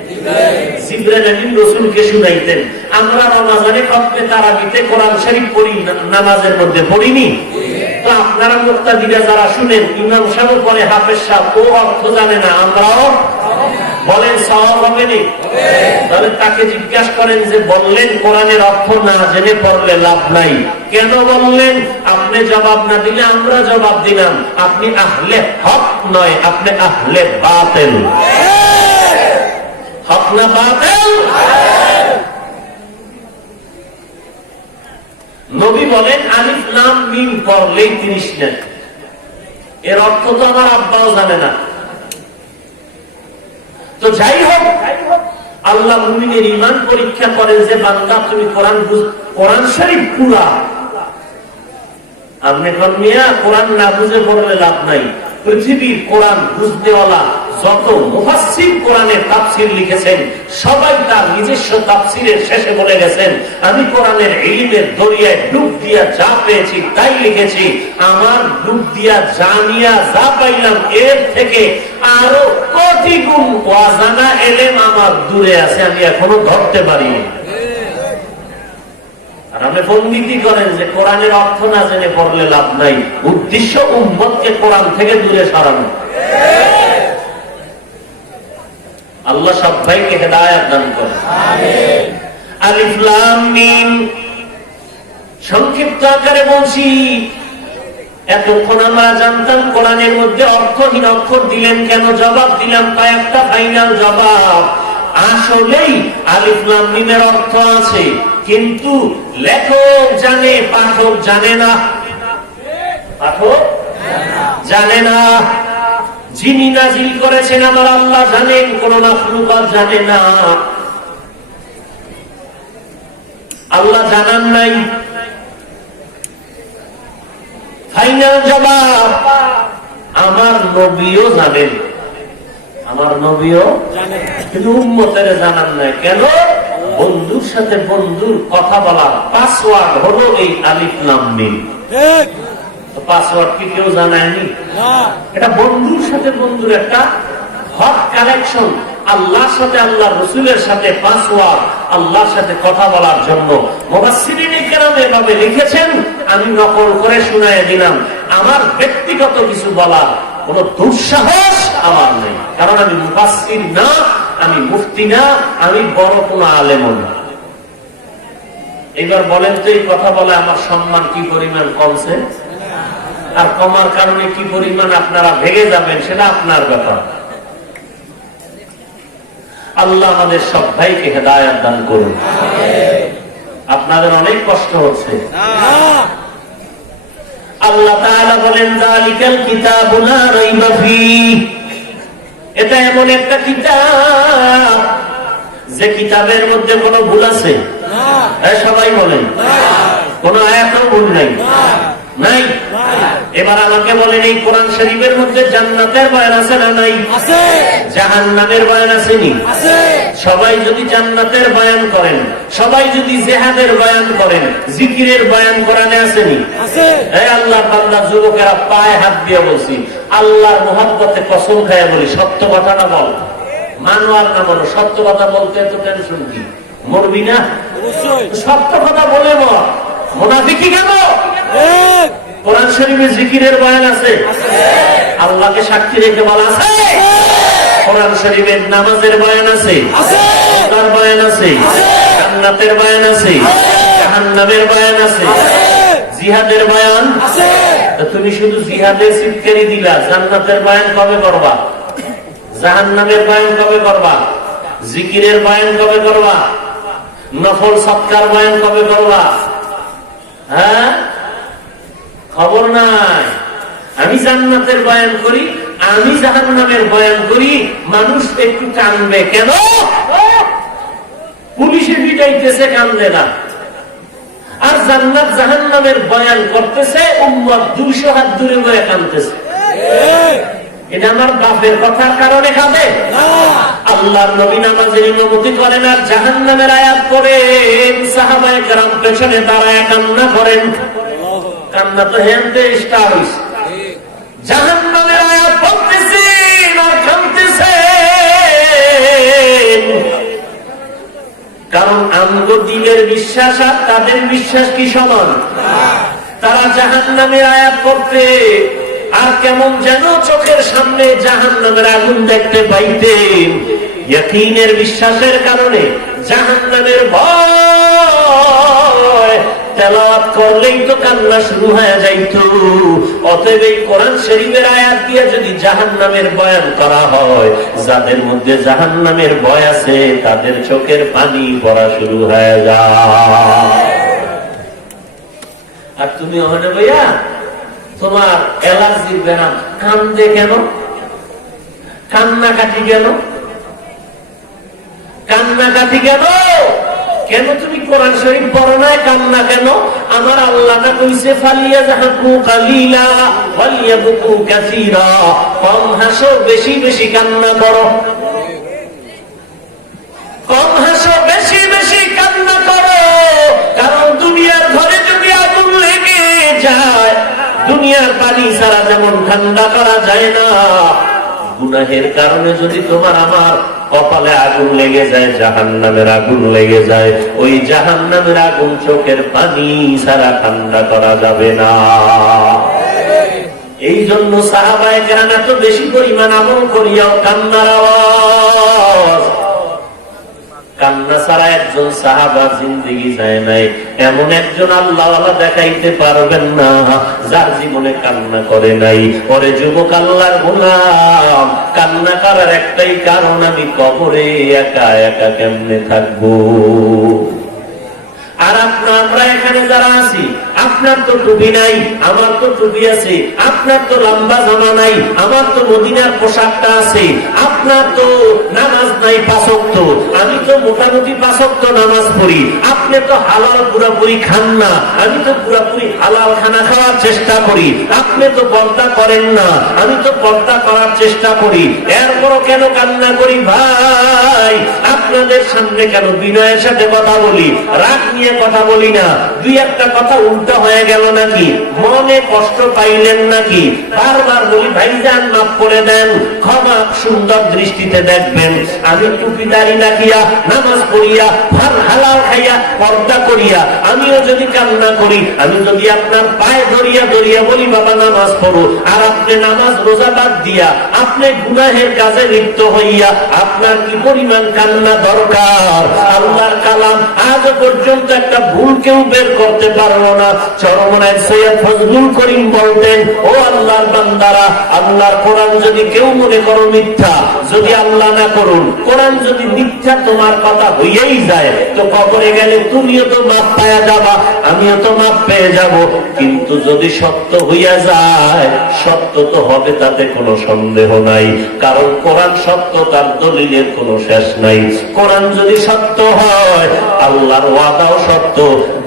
জিবরাইল আমিন রাসূলকে শুনাইতেন। আমরা রমজানে খতমে তারাবিতে কোরআন শরীফ পড়ি, নামাজের মধ্যে পড়িনি? তো আপনারা মুক্তাদিরা যারা শুনেন, ইমাম সাহেব পরে হাফেজ সাহেব, ও অর্থ জানে না, আমরাও বলেন সওয়াব হবে না? তাহলে তাকে জিজ্ঞাসা করেন যে বললেন কোরআনের অর্থ না জেনে পড়লে লাভ নাই, কেন বললেন? আপনি জবাব না দিলে আমরা জবাব দিলাম। আপনি আহলে হক নয়, আপনি আহলে বাতিল। হক না বাতিল? নবী বলেন আলিফ লাম মিম পড়লেই 30 নেক। এর অর্থ তো আমার আব্বাও জানে না। তো যাই হোক, আল্লাহ মুমিনের ঈমান পরীক্ষা করেন যে বান্দা তুমি কোরআন শরীফ পুরা, আপনি কোরআন না বুঝে পড়লে লাভ নাই। পৃথিবীর কোরআন বুঝতেওয়ালা যত মুফাসসির কোরআনের তাফসীর লিখেছেন, সবাই তার নিজস্ব তাফসীরের শেষে বলে গেছেন, আমি কোরআনের ইলমের দরিয়ায় ডুব দিয়া যা পেয়েছি তাই লিখেছি। আমার ডুব দিয়া জানিয়া যা পাইলাম এর থেকে আরো কোটি গুণ অজানা ইলম আমার দূরে আছে, আমি এখনো ধরতে পারিনি। আর আপনি পণ্ডিতি করেন যে কোরআনের অর্থ না জেনে পড়লে লাভ নাই। উদ্দেশ্য উম্মতকে কোরআন থেকে দূরে সরানো। আল্লাহ সবাইকে হেদায়েত দান করেন। আমিন। আলিফ লাম মিম সংক্ষিপ্ত আকারে বলছি। এতক্ষণ আমরা জানতাম কোরআনের মধ্যে অর্থহীন অক্ষর দিলেন কেন, জবাব দিলাম কয়েকটা ফাইনাল জবাব। আসলেই আলিফ লাম মিমের অর্থ আছে, কিন্তু লেখক জানে, পাঠক জানে না। পাঠক জানে না। যিনি নাজিল করেছেন আমার আল্লাহ জানেন, কোন মাখলুকাত জানে না। আল্লাহ জানান নাই। ফাইনাল জবাব, আমার নবীও জানেন, আমার নবীও জানেন, কিন্তু উম্মতের জানান নাই। কেন? বন্ধুর সাথে বন্ধুর কথা বলার পাসওয়ার্ড হলো এই আলিফ লাম মিম। পাসওয়ার্ড কি কেউ জানায়নি? এটা বন্ধুর সাথে বন্ধুর একটা হট কানেকশন। আল্লাহর সাথে আল্লাহ রসুলের সাথে পাসওয়ার্ড, আল্লাহর সাথে কথা বলার জন্য। মুফাসসিরিনে কেরাম এভাবে লিখেছেন, আমি নকল করে শুনায় দিলাম। আমার ব্যক্তিগত কিছু বলার কোন দুঃসাহস আমার নেই, কারণ আমি মুফাসসির না, আমি মুফতি না, আমি বড় কোন আলেম না। এবার বলেন তো এই কথা বলে আমার সম্মান কি পরিমাণ কমছে, আর কমার কারণে কি পরিমাণ আপনারা ভেঙে যাবেন সেটা আপনার ব্যাপার। আল্লাহ আমাদের সব ভাইকে হেদায়েত দান করুন। আপনাদের অনেক কষ্ট হচ্ছে। আল্লাহ তাআলা বলেন যালিকাল কিতাবু লা রাইবা ফীহ, এটা এমন একটা কিতাব যে কিতাবের মধ্যে কোনো ভুল আছে? সবাই বলেন কোন আয়াতেও ভুল নাই, নাই। এবার আমাকে বলেন এই কোরআন শরীফের মধ্যে জান্নাতের বয়ান আছে না নাই? আছে। জাহান্নামের বয়ান আছে নি? আছে। সবাই যদি জান্নাতের বয়ান করেন, সবাই যদি জিহাদের বয়ান করেন, জিকিরের বয়ান কোরআনে আছে নি? আছে। এই আল্লাহর বান্দা যুবকেরা পায়ে হাত দিয়ে বলছি, আল্লাহর মহব্বতে কসম খায়া বলি, সত্য কথাটা বল, মানো আর না মানো, সত্য কথা বলতে এত টেনশন কি? মরবি না? অবশ্যই সত্য কথা বলে মর, মুনাফিকি কেন? কোরআন শরীফে জিকিরের বয়ান আছে, আল্লাহকে সাক্ষী রেখে বলা আছে। কোরআন শরীফের নামাজের বয়ান আছে, তার বয়ান আছে, জান্নাতের বয়ান আছে, জাহান্নামের বয়ান আছে, জিহাদের বয়ান আছে। তুমি শুধু জিহাদের সিটকারি দিলা, জান্নাতের বয়ান কবে করবা? জাহান্নামের বয়ান কবে করবা? জিকিরের বয়ান কবে করবা? নফল সৎকার বয়ান কবে করবা? হ্যাঁ, খবর নাই। আমি জান্নাতের বয়ান করি, আমি জাহান্নামের বয়ান করি, মানুষ একটু কানবে কেন? পুলিশে পিটাইতেছে, কান্দে না। আর জান্নাত জাহান্নামের বয়ান করতেছে, উম্মত 200 হাত দূরে বয়ে কানতেছে। এটা আমার বাপের কথার কারণে খাবে? আল্লাহর নবী নামাজের ইমামতি করেন আর জাহান্নামের আয়াত করেন, সাহাবায়ে কেরাম পেছনে দাঁড়ায় কান্না করেন। কান্না তো হেনতে স্টার হইছে, জাহান্নামের আয়াত পড়তেছেন আর কাঁদতেছেন। কারণ আমগো দিলের বিশ্বাস আর তাদের বিশ্বাস কি সমান? তারা জাহান্নামের আয়াত পড়তে আর কেমন যেন চোখের সামনে জাহান্নামের আগুন দেখতে পাইতেন। ইয়াকিনের বিশ্বাসের কারণে জাহান্নামের ভয় তেলাওয়াত করলেই তো কান্না শুরু হয়ে যাইতো। অতএব এই কোরআন শরীফের আয়াত দিয়ে যদি জাহান্নামের বয়ান করা হয়, যাদের মধ্যে জাহান্নামের ভয় আছে তাদের চোখের পানি পড়া শুরু হয়ে যায়। আর তুমি ওখানে ভাইয়া তোমার অ্যালার্জির ব্যায়াম, কান্দে কেন? কান্নাকাটি কেন? কান্নাকাটি কেন? কেন তুমি কোরআন শরীফ পড়ো না, কান্না কেন? আমার আল্লাহটা কইছে ফালিয়াযহাকু কালিলা ওয়ালিয়াবকু কাসীরা, কম হাসো বেশি বেশি কান্না করো, কম হাসো বেশি বেশি কান্না করো। কারণ দুনিয়ার ঘরে যদি আগুন লেগে যায়, দুনিয়ার পানি ছাড়া যেমন ঠান্ডা করা যায় না, গুনাহের কারণে যদি তোমার আমার কপালে আগুন লেগে যায়, জাহান্নামের আগুন লেগে যায়, ওই জাহান্নামের আগুন চোখের পানি ছাড়া ঠান্ডা করা যাবে না। এই জন্য সাহাবায়ে কেরাম এত বেশি পরিমাণ আমল করিয়াও কান্নার আওয়াজ, কান্না ছাড়া একজন সাহাবা জিন্দেগি যায় নাই। এমন একজন আল্লাহওয়ালা দেখাইতে পারবেন না যার জীবনে কান্না করে নাই। ওরে যুবক আল্লাহর গোলাম, কান্না করার একটাই কারণ, আমি কবরে একা একা কেমনে থাকবো। আর আমরা এখানে যারা আছি, আপনার তো টুপি নাই, আমার তো টুপি আছে, আপনার তো লম্বা জামা নাই, আমার তো মদিনার পোশাকটা আছে, আপনার তো নামাজ নাই 5 ওয়াক্ত, আমি তো মোটামুটি 5 ওয়াক্ত নামাজ পড়ি, আপনি তো হালাল পুরাপুরি খান না, আমি তো পুরাপুরি হালাল খানা খাওয়ার চেষ্টা করি, আপনি তো পর্দা করেন না, আমি তো পর্দা করার চেষ্টা করি। এরপরও কেন কান্না করি ভাই? আপনাদের সামনে কেন বিনয়ের সাথে কথা বলি, রাগ নিয়ে কথা বলি না? দুই একটা কথা উল্টো হয়ে গেল নাকি? মনে কষ্ট পাইলেন নাকি? বারবার বলি ভাইজান মাফ করে দেন, ক্ষমা সুন্দর দৃষ্টিতে দেখবেন। আমি টুপিদারি রাখিয়া নামাজ পড়িয়া হালাল খাইয়া পর্দা করিয়া আমিও যদি কান্না করি, আমি যদি আপনার পায়ে ধরিয়া ধরিয়া বলি বাবা নামাজ পড়ো, আর আপনি নামাজ রোজা বাদ দিয়া আপনি গুনাহের কাজে লিপ্ত হইয়া আপনার কি পরিমাণ কান্না দরকার? আল্লাহর কালাম আজ পর্যন্ত একটা ভুল কেউ বের করতে পারলো না। চরমনায় সৈয়দ ফজলুল করিম বলতেন, ও আল্লাহর বান্দারা, আল্লাহর কোরআন যদি কেউ মনে করো মিথ্যা, যদি আল্লাহ না করুন কোরআন যদি মিথ্যা তোমার কথা হইয়াই যায়, তো কবরে গেলে তুমিও তো মাপ পাওয়া যাবা, আমিও তো মাপ পেয়ে যাব। কিন্তু যদি সত্য হইয়া যায়, সত্য তো হবে, তাতে কোনো সন্দেহ নাই, কারণ কোরআন সত্য, তার দলিলের কোনো শেষ নাই। কোরআন যদি সত্য হয়, আল্লাহর ওয়াদাও সত্য,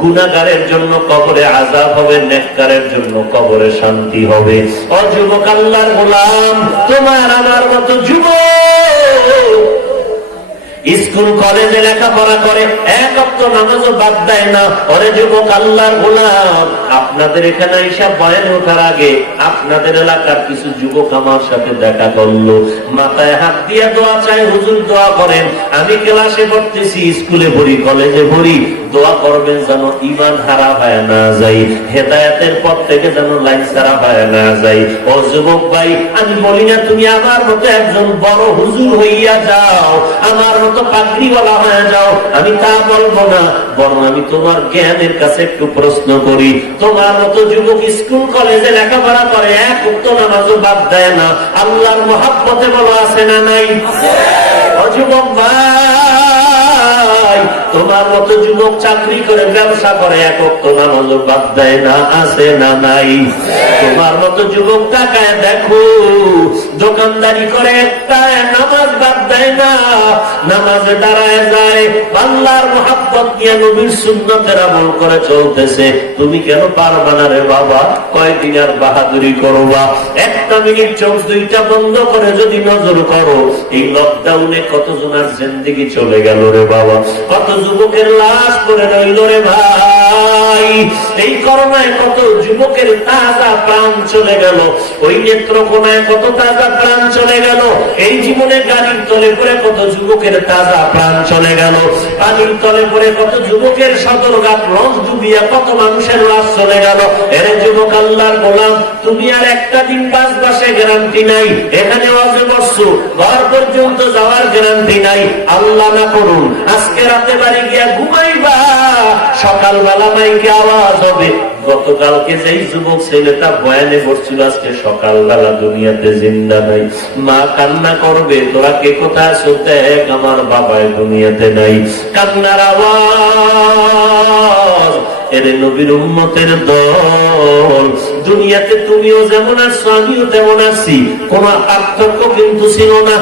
গুনাহগারের জন্য কবরে আযাব হবে, নেককারের জন্য কবরে শান্তি হবে। ও যুবক আল্লাহর গোলাম, তোমার আমার মতো যুবক স্কুল কলেজে লেখাপড়া করে, এক ওয়াক্ত নামাজও বাদ দেয় না। ওরে যুবক আল্লাহর গোলাম, আপনাদের এখানে হিসাব বয়ান ওঠার আগে আপনাদের এলাকার কিছু যুবক আমার সাথে দেখা করলো, মাথায় হাত দিয়ে দোয়া চাই, হুজুর দোয়া করেন, আমি ক্লাসে পড়তেছি, স্কুলে পড়ি, কলেজে পড়ি, দোয়া করবেন যেন ঈমান হারা হয় না যাই, হেদায়েতের পথ থেকে যেন লাইন ছাড়া হয় না যাই। ও যুবক ভাই, আমি বলি না তুমি আমার মতো একজন বড় হুজুর হইয়া যাও, আমার মতো পাগড়িওয়ালা হয়ে যাও, আমি তা বলবো না, বরং আমি তোমার জ্ঞানের কাছে একটু প্রশ্ন করি। তোমার মতো যুবক স্কুল কলেজে লেখাপড়া করে, এক ওয়াক্ত নামাজও বাদ দেয় না, আল্লাহর মহব্বতে বলো আছে না নাই? ও যুবক ভাই, তোমার মতো যুবক চাকরি করে, ব্যবসা করে, এক ওয়াক্ত নামাজও বাদ দেয় না, আছে না নাই? তোমার মতো যুবক তাকায় দেখো, দোকানদারি করে, একটা নামাজ বাদ দেয় না, নামাজে দাঁড়ায় যায়, আল্লাহর মহব্বত নিয়ে নবীর সুন্নতের আমল করে চলতেছে। তুমি কেন পারবা না রে বাবা? কয়দিন আর বাহাদুরি করবা? একটা মিনিট চোখ দুইটা বন্ধ করে যদি নজর করো, এই লকডাউনে কতজনের জিন্দেগি চলে গেল রে বাবা, কত যুবকের লাশ পড়ে রইল রে ভাই, এই করোনায় কত যুবকের তাজা প্রাণ চলে গেল, ওই নেত্রকোনায় কত তাজা প্রাণ চলে গেল, এই জীবনে গাড়ির তলে পড়ে কত যুবকের তাজা প্রাণ চলে গেল, পানির তলে পড়ে কত যুবকের সদরঘাট লঞ্চ ডুবিয়া কত মানুষের লাশ চলে গেল। এরে যুবক আল্লাহর গোলাম, তুমি আর একটা দিন বাঁচবা সে গ্যারান্টি নাই, এখানে ওয়াজে বসছো, ঘর পর্যন্ত যাওয়ার গ্যারান্টি নাই, আল্লাহ না করুন আজকে রাতে বাড়ি গিয়া ঘুমাইবা, সকালবেলা মাইকে আওয়াজ হবে, গতকালকে যেই যুবক ছেলেটা বয়ানে বসছিল আজকে সকালবেলা দুনিয়াতে জিন্দা নাই। মা কান্না করবে, তোরা কে কোথায় আছো? দেখ আমার বাবাই দুনিয়াতে নাই। কান্নার আওয়াজ। এরে নবীর উম্মতের দল, দুনিয়াতে তুমিও যেমন আছো আমিও তেমন আছি, কোন পার্থক্য কিন্তু ছিল না।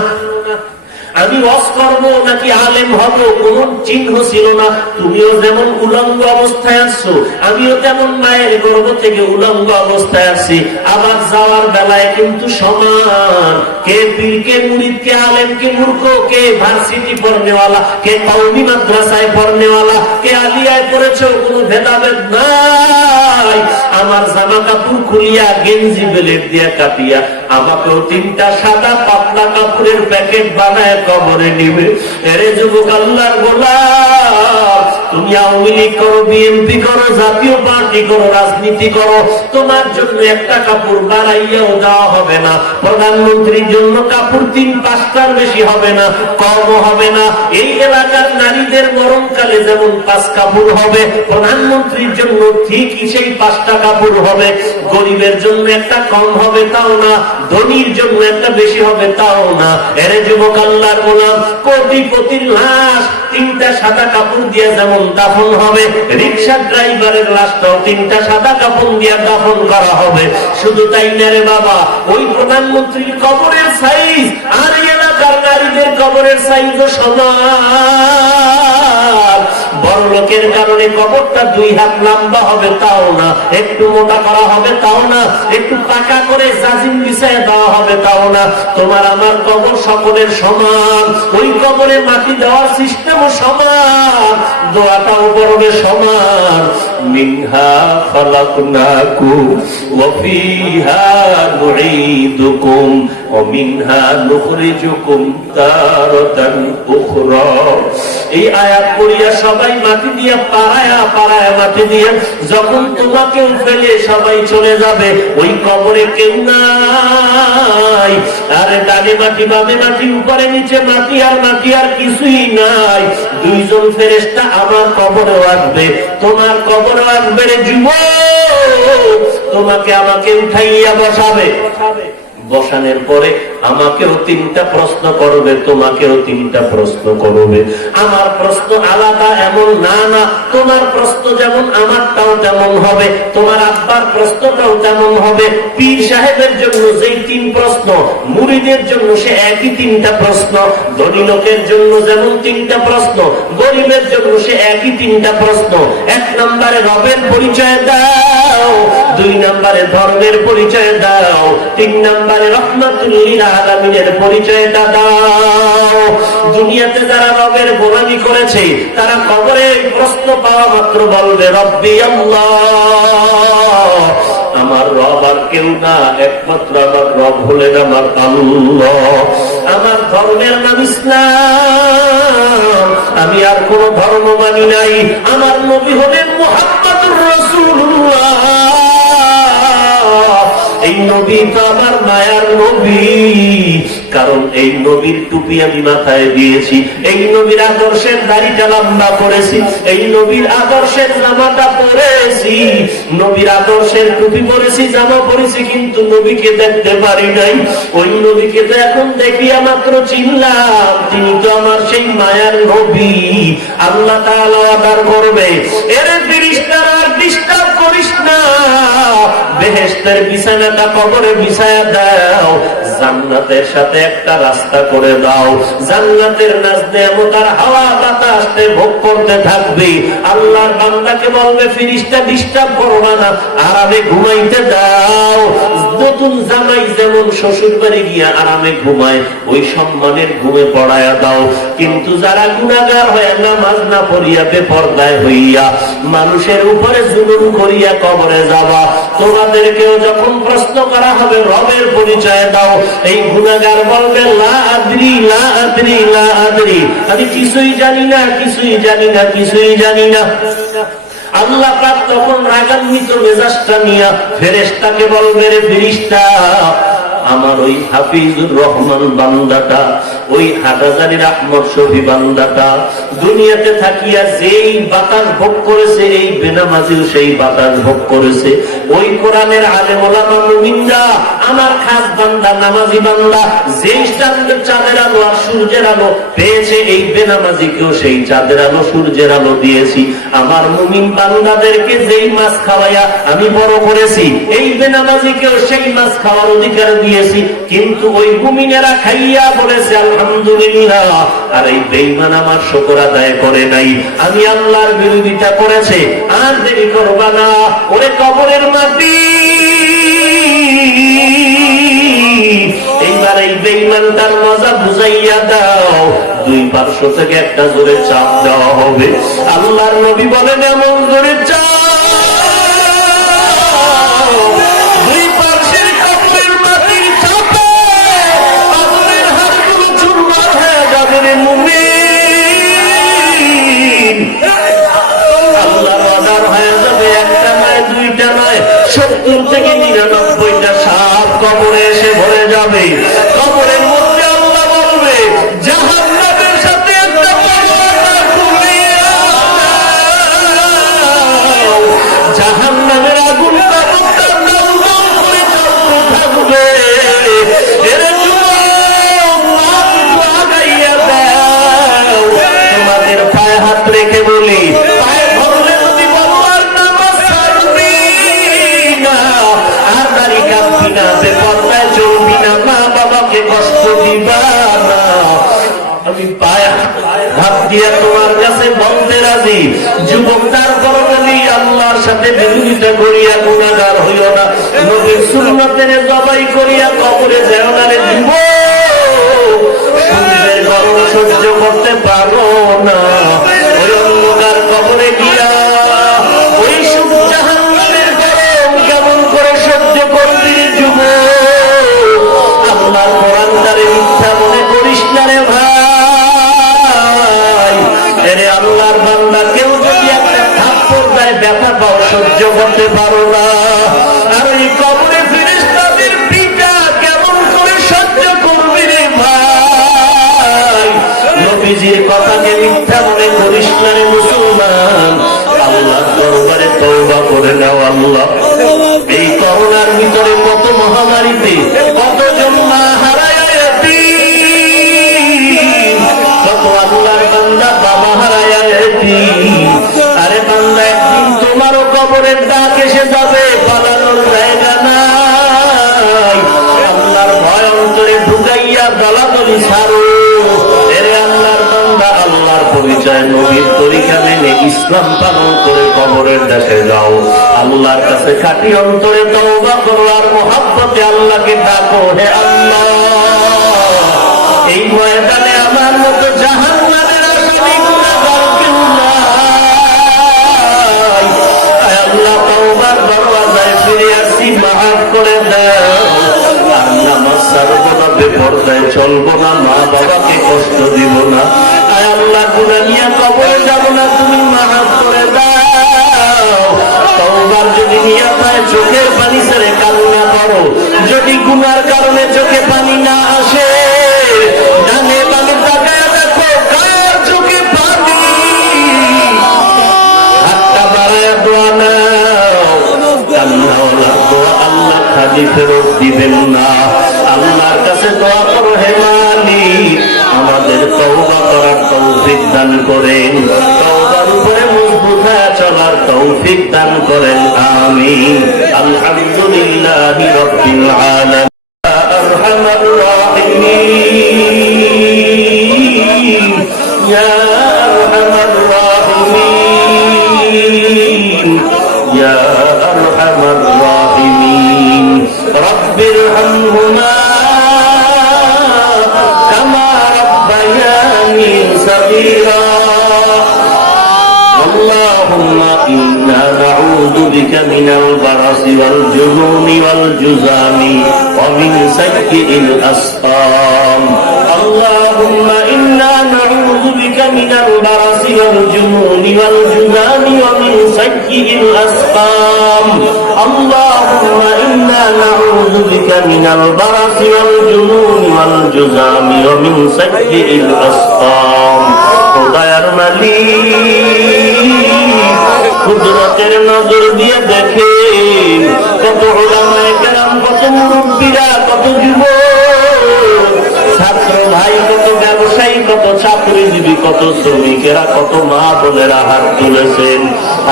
আমি ওয়াজ করব নাকি আলেম হব কোন চিহ্ন ছিল না। তুমিও যেমন উলঙ্গ অবস্থায় আছো, আমিও তেমন মায়ের গর্ভ থেকে উলঙ্গ অবস্থায় আছি। আবার যাওয়ার বেলায় কিন্তু সমান। কে পীর, কে মুরিদ, কে আলেম, কে মূর্খ, কে ভার্সিটি পড়নেওয়ালা, কে কওমি মাদ্রাসায় পড়নেওয়ালা, কে আলিয়ায় পড়েছে, কোনো ভেদাভেদ নাই। আমার জামা কাপড় খুলিয়া গেঞ্জি বেলেট দিয়া কাটিয়া আমাকেও তিনটা সাদা পাতলা কাপড়ের প্যাকেট বানায় কবরে নিবে। এরে যুবক আল্লাহর গোলাম, তুমি আওয়ামী লীগ করো, বিএনপি করো, জাতীয় পার্টি করো, রাজনীতি করো, তোমার জন্য একটা কাপড় বাড়াইয়াও দেওয়া হবে না। প্রধানমন্ত্রীর জন্য কাপড় 3-5টার বেশি হবে না, কম হবে না। এই এলাকার নারীদের মরণকালে যেমন 5 কাপড় হবে, প্রধানমন্ত্রীর জন্য ঠিকই সেই 5টা কাপড় হবে। গরিবের জন্য একটা কম হবে তাও না, ধনীর জন্য একটা বেশি হবে তাও না। এরে যুবক আল্লাহর গোলাম, কোটিপতির লাশ 3টা সাদা কাপড় দিয়ে যেমন দাফন হবে, রিক্সা ড্রাইভারের লাশটাও 3টা সাদা কাপড় দিয়ে দাফন করা হবে। শুধু তাই না রে বাবা, ওই প্রধানমন্ত্রীর কবরের সাইজ আর এলাকার নারীদের কবরের সাইজও সমান। বড় লোকের কারণে কবরটা 2 হাত লম্বা হবে তাও না, একটু মোটা করা হবে তাও না, একটু পাকা করে জাজিম বিছায় দেওয়া হবে তাও না। তোমার আমার কবর সকলের সমান, ওই কবরে মাটি দেওয়ার সিস্টেমও সমান, দোয়াটাও পড়বে সমান। মিনহা খালাকনাকুম ওয়া ফিহা নুঈদুকুম ওয়া মিনহা নুখরিজুকুম তারাতান উখরা। এই আয়াত পড়িয়া সবাই মাটি দিয়া পাড়ায়া পাড়ায়া মাটি দিয়া যখন তোমাকে ফেলে সবাই চলে যাবে, ওই কবরে কেউ নাই। আরে ডানে মাটি বামে মাটি উপরে নিচে মাটি আর মাটি আর কিছুই নাই। দুইজন ফেরেশতা আমার কবরেও আসবে, তোমার কবরেও আসবে রে যুবক। তোমাকে আমাকে উঠাইয়া বসাবে, বসানোর পরে আমাকেও তিনটা প্রশ্ন করবে, তোমাকেও তিনটা প্রশ্ন করবে। আমার প্রশ্ন আলাদা এমন না, না তোমার প্রশ্ন যেমন আমারটাও তেমন হবে, তোমার আব্বার প্রশ্নটাও তেমন হবে। পীর সাহেবের জন্য যেই তিন প্রশ্ন, মুরিদের জন্য সে একই তিনটা প্রশ্ন। ধনী লোকের জন্য যেমন তিনটা প্রশ্ন, গরিবের জন্য সে একই তিনটা প্রশ্ন। 1 নম্বরে রবের পরিচয় দাও, 2 নম্বরে ধর্মের পরিচয় দাও, 3 নম্বরে রহমাতুল লিল আলামিনের পরিচয়টা দাও। দুনিয়াতে যারা রবের গোলামি করেছে তারা কবরে প্রশ্ন পাওয়া মাত্র বলবে রব্বি আল্লাহ, আমার রব আর কেউ না, একমাত্র আমার রব হলেন আমার আল্লাহ। আমার ধর্মের নাম ইসলাম, আমি আর কোন ধর্ম মানি নাই। আমার নবী হলেন মুহাম্মদুর রাসূলুল্লাহ। এই নবী তো আমার মায়ার নবী, কারণ এই নবীর টুপি আমি মাথায় দিয়েছি, এই নবীর আদর্শের দাড়িটা লম্বা করেছি, এই নবীর আদর্শের জামাটা পরেছি, নবীর আদর্শের টুপি পরেছি, জামা পরেছি, কিন্তু নবীকে দেখতে পারি নাই। ওই নবীকে তো এখন দেখিয়া মাত্র চিনলাম, তিনি তো আমার সেই মায়ার নবী। আল্লাহ তাআলা আদর করবে, এর ফেরেশতারা ডিস্টার্ব করিস না, বেহেশতের বিছানাটা কবরে বিছায়া দাও, জান্নাতের সাথে একটা রাস্তা করে দাও, জান্নাতের নাজ নেয়ামত আর হাওয়া বাতাসে ভোগ করতে থাকবে। আল্লাহর বান্দাকে বলবে ফেরেশতা ডিস্টার্ব করবা না, আরামে ঘুমাইতে দাও। নতুন জামাই যেমন শ্বশুর বাড়ি গিয়া আরামে ঘুমায়, ওই সম্মানের ঘুমে পড়ায়া দাও। কিন্তু যারা গুনাহগার হয়ে নামাজ না পড়িয়া বেপরদায় হইয়া মানুষের উপরে জুলুম করিয়া কবরে যাবা, তোমাদেরকেও যখন প্রশ্ন করা হবে রবের পরিচয় দাও, এই গুনাহগার বলবে লা আদরি লা আদরি লা আদরি, আমি কিছুই জানি না, কিছুই জানি না, কিছুই জানি না। আল্লাহ পাক তখন রাগান্বিত মেজাজটা নিয়া ফেরেশতাকে বলবে রে ফেরেশতা, আমার ওই হাফিজুর রহমান বান্দাটা, ওই হাটাজারির আহমদ শফি বান্দাটা দুনিয়াতে থাকিয়া যেই বাতাস ভোগ করেছে, এই বেনামাজিও সেই বাতাস ভোগ করেছে। ওই কোরআনের আলেম ওলামা মুমিনরা আমার খাস বান্দা, নামাজি বান্দা, যেই চাঁদের আলো আর সূর্যের আলো পেয়েছে, এই বেনামাজিকেও সেই চাঁদের আলো সূর্যের আলো দিয়েছি। আমার মুমিন বান্দাদেরকে যেই মাছ খাওয়াইয়া আমি বড় করেছি, এই বেনামাজিকেও সেই মাছ খাওয়ার অধিকার দিয়েছি। কিন্তু ওই মুমিনেরা খাইয়া বলেছে আলহামদুলিল্লাহ, আর এই বেঈমান আমার শুকর আদায় করে নাই, আমি আল্লাহর বিরোধিতা করেছে। আর দেরি করবা না, ওরে কবরের মাটি, এইবার এই বেঈমানটার মজা বুঝাইয়া দাও। 2 পার্শ্ব থেকে একটা জোরে চাপ দেওয়া হবে। আল্লাহর নবী বলেন এমন জোরে চাপ, আল্লাহর অর্ডার হয়ে যাবে। একটা নয়, 2টা নয়, 70 থেকে 99টা সাপ কবরে এসে ভরে যাবে। কবরের মধ্যে আল্লাহ বলবে জাহান্নামের সাথে একটা পর্দা খুলিয়া দাও, জাহান্নামের আগুন কতটা দমদম করে জ্বলতে থাকবে। এর আগাইয়া দাও, তোমাদের পায়ে হাত রেখে বলি, পায়ে ধরলে যদি বলো আর নামাজ ছাড়বি না, আর দাড়ি কাটবি না, বেপরদায় চলবি না, মা বাবাকে কষ্ট দিবা না, আমি পায়ে হাত দিয়ে তোমার কাছে বলতে রাজি। যুবক তারপর বলি আল্লাহর সাথে বিরোধিতা করিয়া গুনাহগার হইও না, নবীর সুন্নতের জবাই করিয়া কবরে যেও না রে যুবক। সূর্যের গরম সহ্য করতে পারো না, ওই অন্ধকার কবরে গিয়া ওই সহ্য করতে পারো না। আর ওই কবরে ফেরেশতাদের পিটা কেমন করে সহ্য করবে রে ভাই? নবীজির কথাকে মিথ্যা মনে করিস না রে মুসলমান। আল্লাহ দরবারে তওবা করে নাও। আল্লাহ, এই করোনার ভিতরে কত মহামারীতে কতজন মা হারায় এতিম, কত আল্লাহর বান্দা বাবা হারায় এতিম। আরে বান্দা, একদিন তোমারও কবরের ডাক এসে যাবে, পালানোর জায়গা নাই। আল্লাহর ভয় অন্তরে ঢুকাইয়া দলাদলি ছাড়ো। এরে আল্লাহর বান্দা, আল্লাহর পরিচয় নবীর তরিকা মেনে ইসলাম পালন করে কবরের দেশে যাও। আল্লাহর কাছে খাঁটি অন্তরে তওবা করো আর মুহাব্বতে আল্লাহকে ডাকো, হে আল্লাহ, এই ময়দানে আমার মতো জাহান্নামের আসামি গুনাহগার কেউ নাই। আয় আল্লাহ, তওবার দরওয়াজায় ফিরে আসি, মাফ করে দাও। আর নামাজ ছাড়বো না, বেপরদায় চলবো না, মা বাবাকে কষ্ট দিব না। আয় আল্লাহ, গুনাহ নিয়ে কবরে যাব না, তুমি মাফ করে দাও। তওবার যদি নিয়ত হয় চোখের পানি ছেড়ে কান্না করো। যদি গুনার কারণে চোখে পানি না আসে, ডানে বামে তাকায় দেখো কার চোখে পানি। হাতটা বাড়ায় দোয়া নাও। কান্নাওয়ালা দোয়া আল্লাহ খালি ফেরত দিবেন না। আল্লাহর কাছে দোয়া করো, হে মালিক, আমাদের তওবা করার তৌফিক দান করেন, তওবার উপরে মজবুত হয়ে চলার তৌফিক দান করেন। আমিন। আলহামদুলিল্লাহি রাব্বিল আলামিন। আরহামার রাহিমিন, ইয়া আরহামার রাহিমিন, ইয়া আরহামার রাহিমিন। রাব্বির হামহুমা কামা রাব্বায়ানি সগীরা। اللهم إنا نعوذ بك من البرص والجنون والجذام ومن سيء الأسقام. اللهم إنا نعوذ بك من البرص والجنون والجذام ومن سيء الأسقام. اللهم إنا نعوذ بك من البرص والجنون والجذام ومن سيء الأسقام. খোদার মালিক, কুদরতের নজর দিয়ে দেখেন কত উলামায়ে কেরাম, কত মুরব্বীরা, কত যুবক ছাত্র ভাই, কত ব্যবসায়ী, কত চাকরিজীবী, কত শ্রমিকেরা, কত মা বোনেরা হাত তুলেছেন।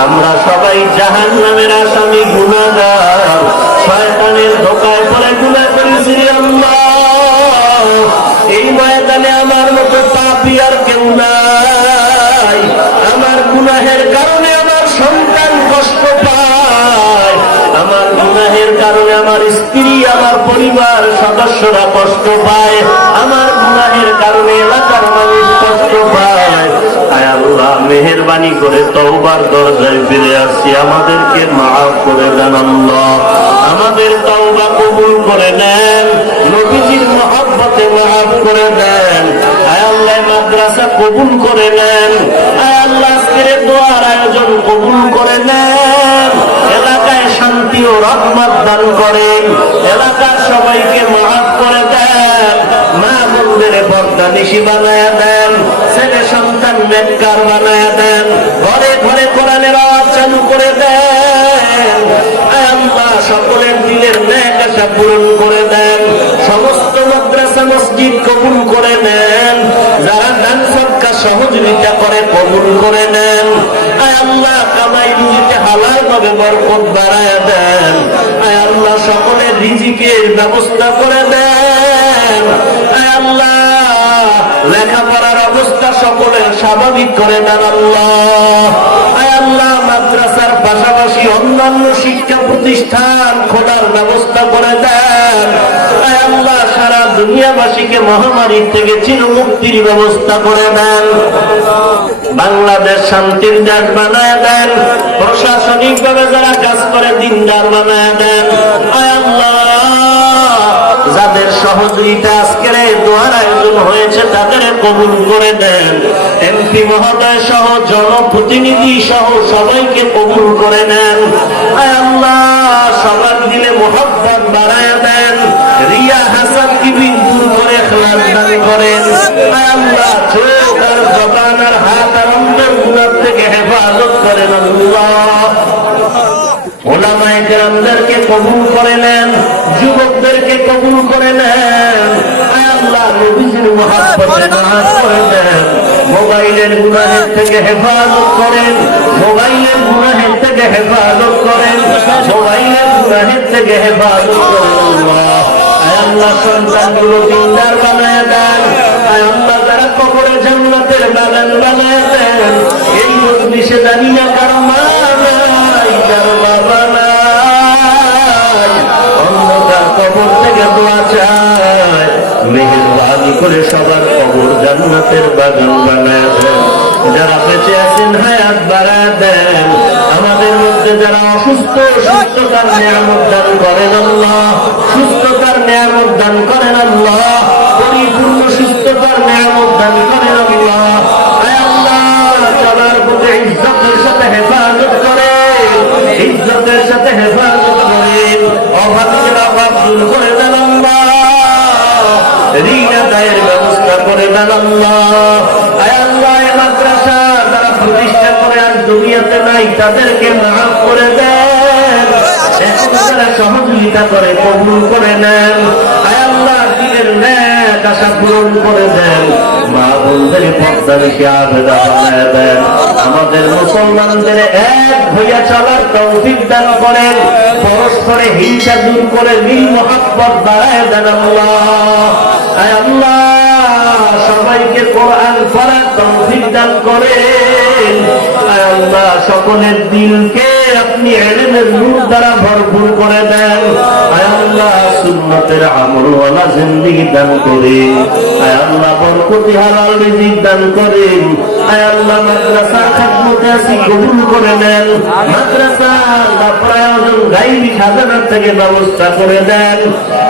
আমরা সবাই জাহান্নামের আসামি, গুনাহগার, শয়তানের ধোঁকায় পড়ে গুনাহ করেছি। আল্লাহ, এই ময়দানে আমার মতো পাপী আর কেউ নাই। আমার গুনাহের কারণে আমার সন্তান কষ্ট পায়, আমার গুনাহের কারণে আমার স্ত্রী, আমার পরিবার সদস্যরা কষ্ট পায়, আমার গুনাহের কারণে এলাকার মানুষ কষ্ট পায়। আয় আল্লাহ, মেহেরবানি করে তওবার দরজায় ফিরে আসছি, আমাদেরকে মাফ করে দেন। আল্লাহ, আমাদের তওবা কবুল করে নেন, নবীজির মহব্বতে মাফ করে দেন। আয় আল্লাহ, মাদ্রাসা কবুল করে নেন। আয় আল্লাহ, আজকের দোয়ার আয়োজন কবুল করে নেন। এলাকায় শান্তি ও রহমত দান করেন, এলাকার সবাইকে মাফ করে দেন। মা বোনদের পর্দানিশী বানায়া দেন, ছেলে সন্তান নেককার বানায়া দেন, ঘরে ঘরে কোরআনের আওয়াজ চালু করে দেন। আয় আল্লাহ, সকলের দিলের নেক আশা পূরণ করে দেন। সমস্ত মাদ্রাসা মসজিদ কবুল করে নেন, যারা দান সদকা সহযোগিতা করে কবুল করে নেন। আয় আল্লাহ, কামাই রুজিতে হালাল ভাবে বরকত বাড়ায়া দেন। আয় আল্লাহ, সকলের রিজিকের ব্যবস্থা করে দেন। আয় আল্লাহ, লেখাপড়ার অবস্থা সকলের স্বাভাবিক করে দেন। আল্লাহ, আয় আল্লাহ, মাদ্রাসার পাশাপাশি অন্যান্য শিক্ষা প্রতিষ্ঠান খোলার ব্যবস্থা করে দেন। আয় আল্লাহ, সারা দুনিয়াবাসীকে মহামারীর থেকে চিরমুক্তির ব্যবস্থা করে দেন। বাংলাদেশ শান্তির দেশ বানায় দেন, প্রশাসনিক ভাবে যারা কাজ করে দিনদার বানায় দেন। আয় আল্লাহ, যাদের সহযোগিতা আজকের এই দোয়ার আয়োজন হয়েছে তাদের কবুল করে দেন। এমপি মহোদয় সহ জনপ্রতিনিধি সহ সবাইকে কবুল করে নেন। আয় আল্লাহ সবার দিলে মোহাব্বত বাড়ায় দেন, রিয়া হাসান কি দূর করে ইখলাস দান করেন। আয় আল্লাহ চোখ আর জবান আর হাত আর অন্তর গুনাহ থেকে হেফাজত করেন। আল্লাহ ওলামায়ে কেরামদেরকে কবুল করে নেন, যুবকদেরকে কবুল করে নেন। আয় আল্লাহ নবীজির মুহাব্বতে নাজ করে দেন। মোবাইলের গুনাহের থেকে হেফাজত করেন, মোবাইলের গুনাহের থেকে হেফাজত করেন, মোবাইলের গুনাহের থেকে হেফাজত করেন। আল্লাহ আয় আল্লাহ সন্তানগুলো দিনদার বানায় দেন। আয় আল্লাহ যারা কবরে জান্নাতের বাগান বানায় দেন। এই মজলিসে দাঁড়িয়ে কারো মা নাই, কারো বাবা নাই, অন্ধকার কবর থেকে দোয়া চায়, মেহেরবানি করে সবার কবর জান্নাতের বাগান বানায় দেন। যারা বেঁচে আছেন হায়াত বাড়ায় দেন। আমাদের মধ্যে যারা অসুস্থ সুস্থতার নিয়ামত দান করেন আল্লাহ, সুস্থতার নিয়ামত দান করেন আল্লাহ, পরিপূর্ণ সুস্থতার নিয়ামত দান করেন আল্লাহ। আয় আল্লাহ চলার পথে ইজ্জতের সাথে হেফাজত করেন, ইজ্জতের সাথে হেফাজত করেন। অভাবীদের অভাব দূর করে দেন আল্লাহ, ঋণ আদায়ের ব্যবস্থা করে দেন আল্লাহ। আয় আল্লাহ মাদ্রাসা যারা প্রতিষ্ঠা করে আর দুনিয়াতে নাই তাদেরকে মাফ করে দেন, এখন যারা সহযোগিতা করে কবুল করে নেন। আয় আল্লাহ দিনের ন্যাক আশা পূরণ করে দেন, মা বোনদের পর্দা রেখে আবেদা বানায় দেন। আমাদের মুসলমানদের এক হইয়া চলার তৌফিক দান করেন, পরস্পরে হিংসা দূর করে মিল মহব্বত বাড়ায় দেন আল্লাহ। আয় আল্লাহ সবাইকে কোরআন পড়ার তৌফিক দান করেন। আয় আল্লাহ সকলের দিলকে আপনি ইলমের নূর দ্বারা ভরপুর করে দেন। আয় আল্লাহ সুন্নতের আমলওয়ালা জিন্দেগি দান করেন। আয় আল্লাহ বরকতি হালাল রিজিক দান করেন। আয় আল্লাহ মাদ্রাসা খিদমতে আসি কবুল করে নেন। মাদ্রাসা প্রয়োজন গায়বী খাজানা থেকে ব্যবস্থা করে দেন।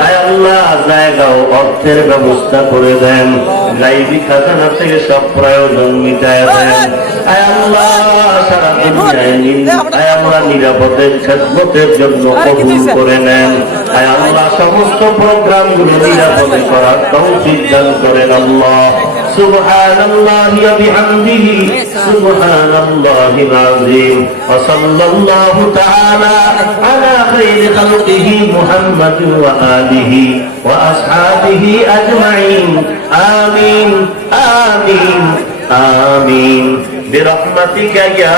আয় আল্লাহ জায়গা ও অর্থের ব্যবস্থা করে দেন, গায়বী খাজানা থেকে সব প্রয়োজন মিটায় দেন। আয় আল্লাহ সারা দুনিয়ায় আয় আল্লাহ নিরাপদের খেদমতের জন্য কবুল করে নেন। আয় আল্লাহ সমস্ত প্রোগ্রামগুলো নিরাপদে করার তৌফিক দান করেন আল্লাহ। সুবহানাল্লাহি ওয়া বিহামদিহি সুবহানাল্লাহিল আযীম ওয়া সাল্লাল্লাহু তাআলা আলা খায়রি খালকিহি মুহাম্মাদিন ওয়া আলিহি ওয়া আসহাবিহি আজমাইন। আমিন আমিন আমিন বিরহমাতিকা ইয়া